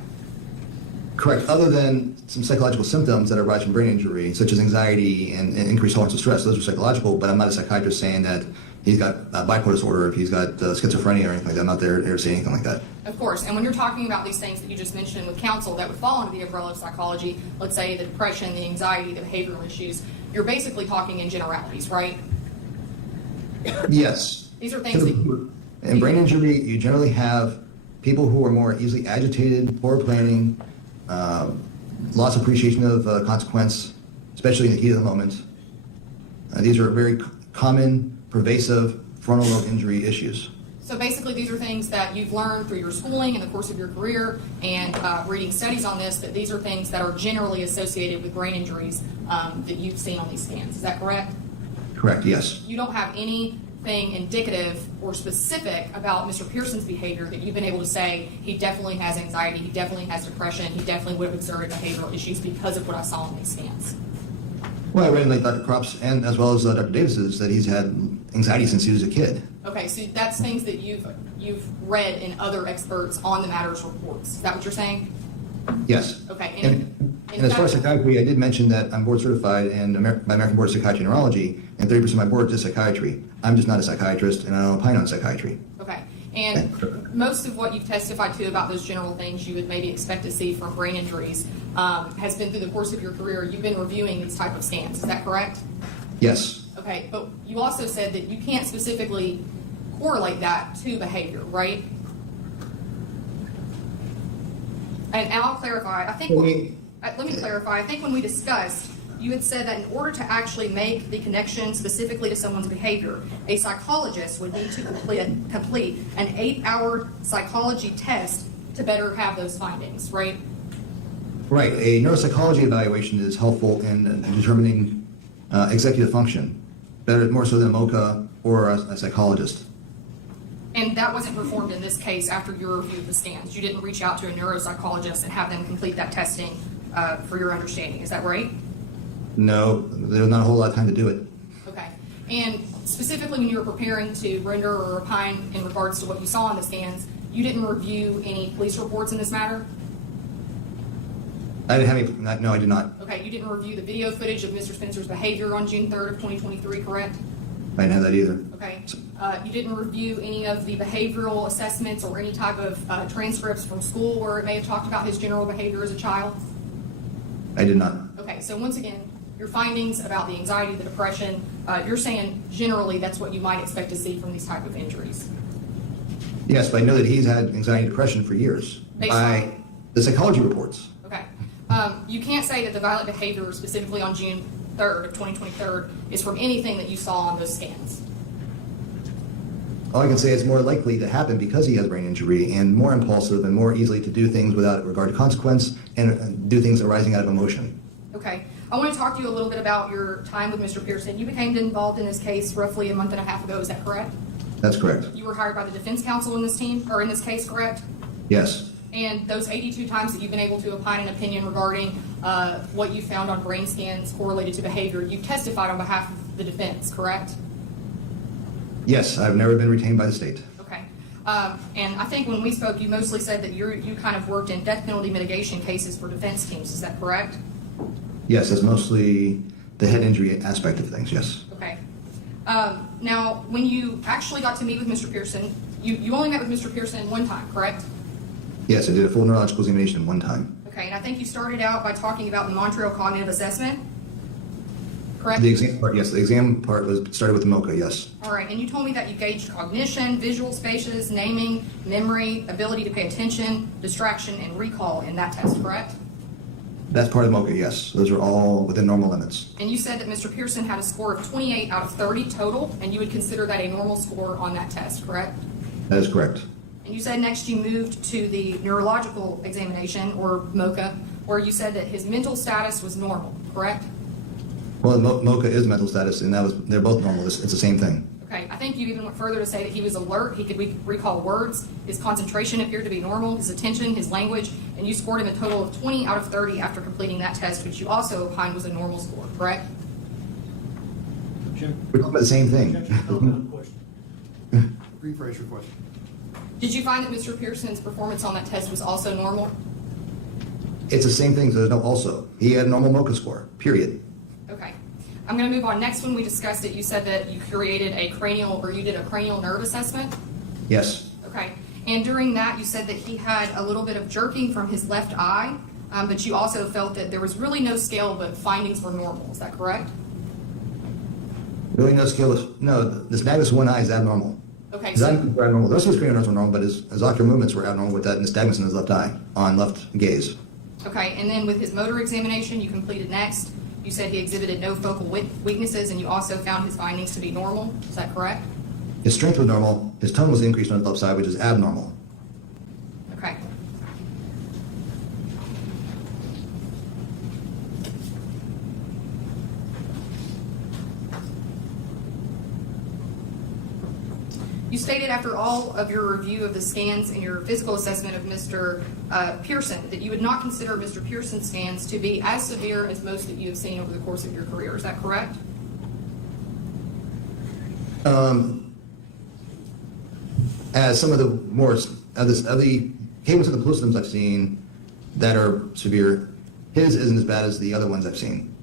Correct. Other than some psychological symptoms that arise from brain injury, such as anxiety and increased tolerance of stress, those are psychological, but I'm not a psychiatrist saying that he's got bipolar disorder, if he's got schizophrenia or anything like that. I'm not there to say anything like that. Of course, and when you're talking about these things that you just mentioned with counsel that would fall under the umbrella of psychology, let's say the depression, the anxiety, the behavioral issues, you're basically talking in generalities, right? Yes. These are things that In brain injury, you generally have people who are more easily agitated, poor planning, loss of appreciation of consequence, especially in the heat of the moment. These are very common, pervasive frontal lobe injury issues. So basically, these are things that you've learned through your schooling in the course of your career and reading studies on this, that these are things that are generally associated with brain injuries that you've seen on these scans. Is that correct? Correct, yes. You don't have anything indicative or specific about Mr. Pearson's behavior that you've been able to say he definitely has anxiety, he definitely has depression, he definitely would have exerted behavioral issues because of what I saw on these scans. Well, I read in like Dr. Kropp's and as well as Dr. Davis's that he's had anxiety since he was a kid. Okay, so that's things that you've read in other experts on the matters reports. Is that what you're saying? Yes. Okay. And as far as psychiatry, I did mention that I'm board certified by American Board of Psychiatry and Neurology, and 30% of my board is psychiatry. I'm just not a psychiatrist, and I don't opine on psychiatry. Okay. And most of what you've testified to about those general things you would maybe expect to see from brain injuries has been through the course of your career. You've been reviewing these type of scans. Is that correct? Yes. Okay. But you also said that you can't specifically correlate that to behavior, right? And I'll clarify. I think let me clarify. I think when we discussed, you had said that in order to actually make the connection specifically to someone's behavior, a psychologist would need to complete an 8-hour psychology test to better have those findings, right? Right. A neuropsychology evaluation is helpful in determining executive function, more so than a MOCA or a psychologist. And that wasn't performed in this case after your review of the scans. You didn't reach out to a neuropsychologist and have them complete that testing for your understanding. Is that right? No, there's not a whole lot of time to do it. Okay. And specifically when you were preparing to render or opine in regards to what you saw on the scans, you didn't review any police reports in this matter? I didn't have any, no, I did not. Okay, you didn't review the video footage of Mr. Spencer's behavior on June 3rd of 2023, correct? I didn't have that either. Okay. You didn't review any of the behavioral assessments or any type of transcripts from school where it may have talked about his general behavior as a child? I did not. Okay, so once again, your findings about the anxiety, the depression, you're saying generally that's what you might expect to see from these type of injuries. Yes, but I know that he's had anxiety and depression for years. Based By on- the psychology reports. Okay. You can't say that the violent behavior specifically on June 3rd of 2023 is from anything that you saw on those scans. All I can say is more likely to happen because he has brain injury and more impulsive and more easily to do things without regard to consequence and do things arising out of emotion. Okay. I want to talk to you a little bit about your time with Mr. Pearson. You became involved in this case roughly a month and a half ago, is that correct? That's correct. You were hired by the defense counsel in this team, or in this case, correct? Yes. And those 82 times that you've been able to opine an opinion regarding what you found on brain scans correlated to behavior, you've testified on behalf of the defense, correct? Yes, I've never been retained by the state. Okay. And I think when we spoke, you mostly said that you kind of worked in death penalty mitigation cases for defense teams. Is that correct? Yes, that's mostly the head injury aspect of things, yes. Okay. Now, when you actually got to meet with Mr. Pearson, you only met with Mr. Pearson one time, correct? Yes, I did a full neurological examination one time. Okay, and I think you started out by talking about the Montreal Cognitive Assessment, correct? The exam part, yes, the exam part started with the MOCA, yes. All right, and you told me that you gauged cognition, visual spaces, naming, memory, ability to pay attention, distraction, and recall in that test, correct? That's part of MOCA, yes. Those are all within normal limits. And you said that Mr. Pearson had a score of 28 out of 30 total, and you would consider that a normal score on that test, correct? That is correct. And you said next you moved to the neurological examination, or MOCA, where you said that his mental status was normal, correct? Well, MOCA is mental status, and they're both normal. It's the same thing. Okay, I think you even went further to say that he was alert, he could recall words, his concentration appeared to be normal, his attention, his language, and you scored him a total of 20 out of 30 after completing that test, which you also opined was a normal score, correct? Jim? We're talking about the same thing. Question. Rephrase your question. Did you find that Mr. Pearson's performance on that test was also normal? It's the same thing, so there's no also. He had a normal MOCA score, period. Okay. I'm going to move on. Next, when we discussed it, you said that you created a cranial, or you did a cranial nerve assessment? Yes. Okay. And during that, you said that he had a little bit of jerking from his left eye, but you also felt that there was really no scale, but findings were normal. Is that correct? Really no scale no, the nystagmus of one eye is abnormal. Okay. His eyes were abnormal. The rest of his cranial nerves were normal, but his ocular movements were abnormal with that nystagmus in his left eye, on left gaze. Okay. And then with his motor examination you completed next, you said he exhibited no focal weaknesses, and you also found his findings to be normal. Is that correct? His strength was normal. His tone was increased on his left side, which is abnormal. Okay. You stated after all of your review of the scans and your physical assessment of Mr. Pearson that you would not consider Mr. Pearson's scans to be as severe as most that you have seen over the course of your career. Is that correct? As some of the more of the cases of the police systems I've seen that are severe, his isn't as bad as the other ones I've seen.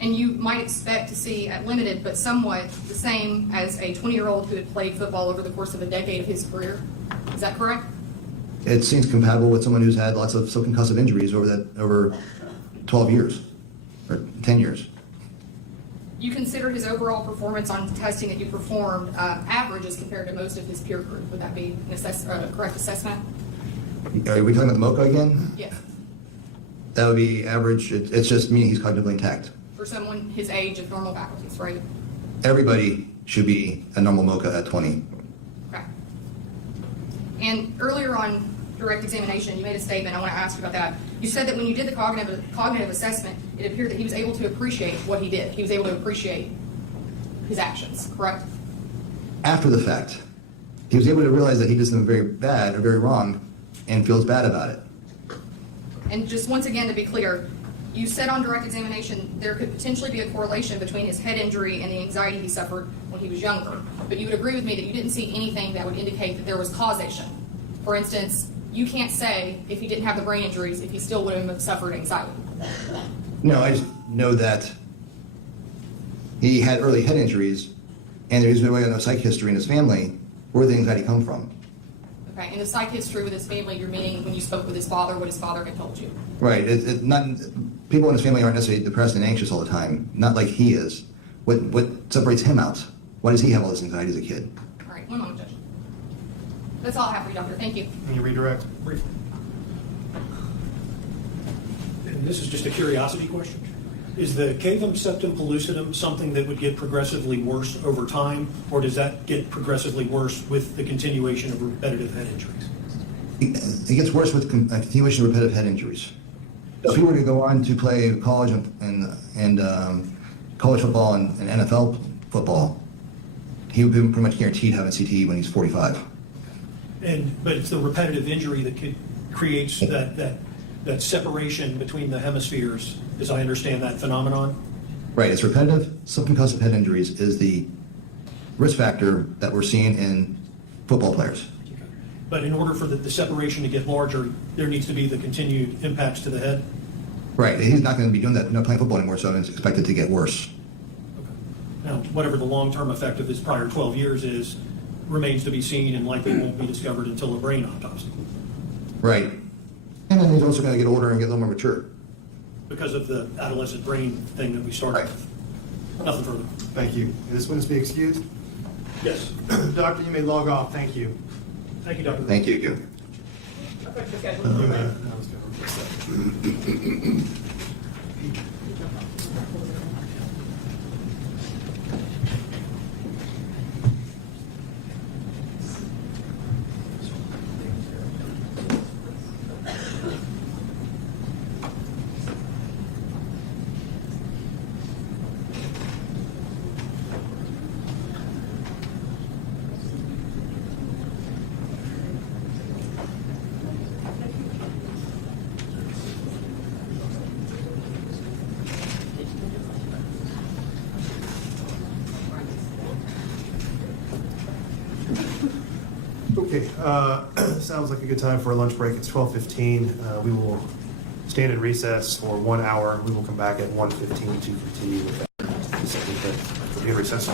And you might expect to see at limited but somewhat the same as a 20-year-old who had played football over the course of a decade of his career. Is that correct? It seems compatible with someone who's had lots of subconcussive injuries over 12 years or 10 years. You consider his overall performance on testing that you performed average as compared to most of his peer group. Would that be an correct assessment? Are we talking about the MOCA again? Yes. That would be average. It's just meaning he's cognitively intact. For someone his age of normal faculties, right? Everybody should be a normal MOCA at 20. Okay. And earlier on direct examination, you made a statement. I want to ask you about that. You said that when you did the cognitive assessment, it appeared that he was able to appreciate what he did. He was able to appreciate his actions, correct? After the fact, he was able to realize that he did something very bad or very wrong and feels bad about it. And just once again, to be clear, you said on direct examination there could potentially be a correlation between his head injury and the anxiety he suffered when he was younger. But you would agree with me that you didn't see anything that would indicate that there was causation. For instance, you can't say if he didn't have the brain injuries, if he still would have suffered anxiety. No, I just know that he had early head injuries, and there's no way on the psych history in his family where the anxiety come from. Okay, in the psych history with his family, you're meaning when you spoke with his father, what his father had told you. Right. Not people in his family aren't necessarily depressed and anxious all the time. Not like he is. What separates him out? Why does he have all this anxiety as a kid? All right, one moment, Judge. That's all I have for you, Doctor. Thank you. Can you redirect? Briefly. And this is just a curiosity question. Is the cavum septum pellucidum something that would get progressively worse over time, or does that get progressively worse with the continuation of repetitive head injuries? It gets worse with continuation of repetitive head injuries. If he were to go on to play college and college football and NFL football, he would be pretty much guaranteed having CTE when he's 45. But it's the repetitive injury that creates that separation between the hemispheres, as I understand that phenomenon. Right. It's repetitive subconcussive head injuries is the risk factor that we're seeing in football players. But in order for the separation to get larger, there needs to be the continued impacts to the head. Right. He's not going to be doing that, not playing football anymore, so it's expected to get worse. Now, whatever the long-term effect of his prior 12 years is, remains to be seen and likely won't be discovered until a brain autopsy Right. And then he's also going to get older and get a little more mature. because of the adolescent brain thing that we started Right. with. Nothing further. Thank you. Will this witness be excused? Yes. Doctor, you may log off. Thank you. Thank you, Dr. Thank you. Okay. You may. I was gonna request that. Okay, sounds like a good time for a lunch break. It's 12:15. We will stand in recess for 1 hour. We will come back at 1:15 to continue with that. We'll be in recess.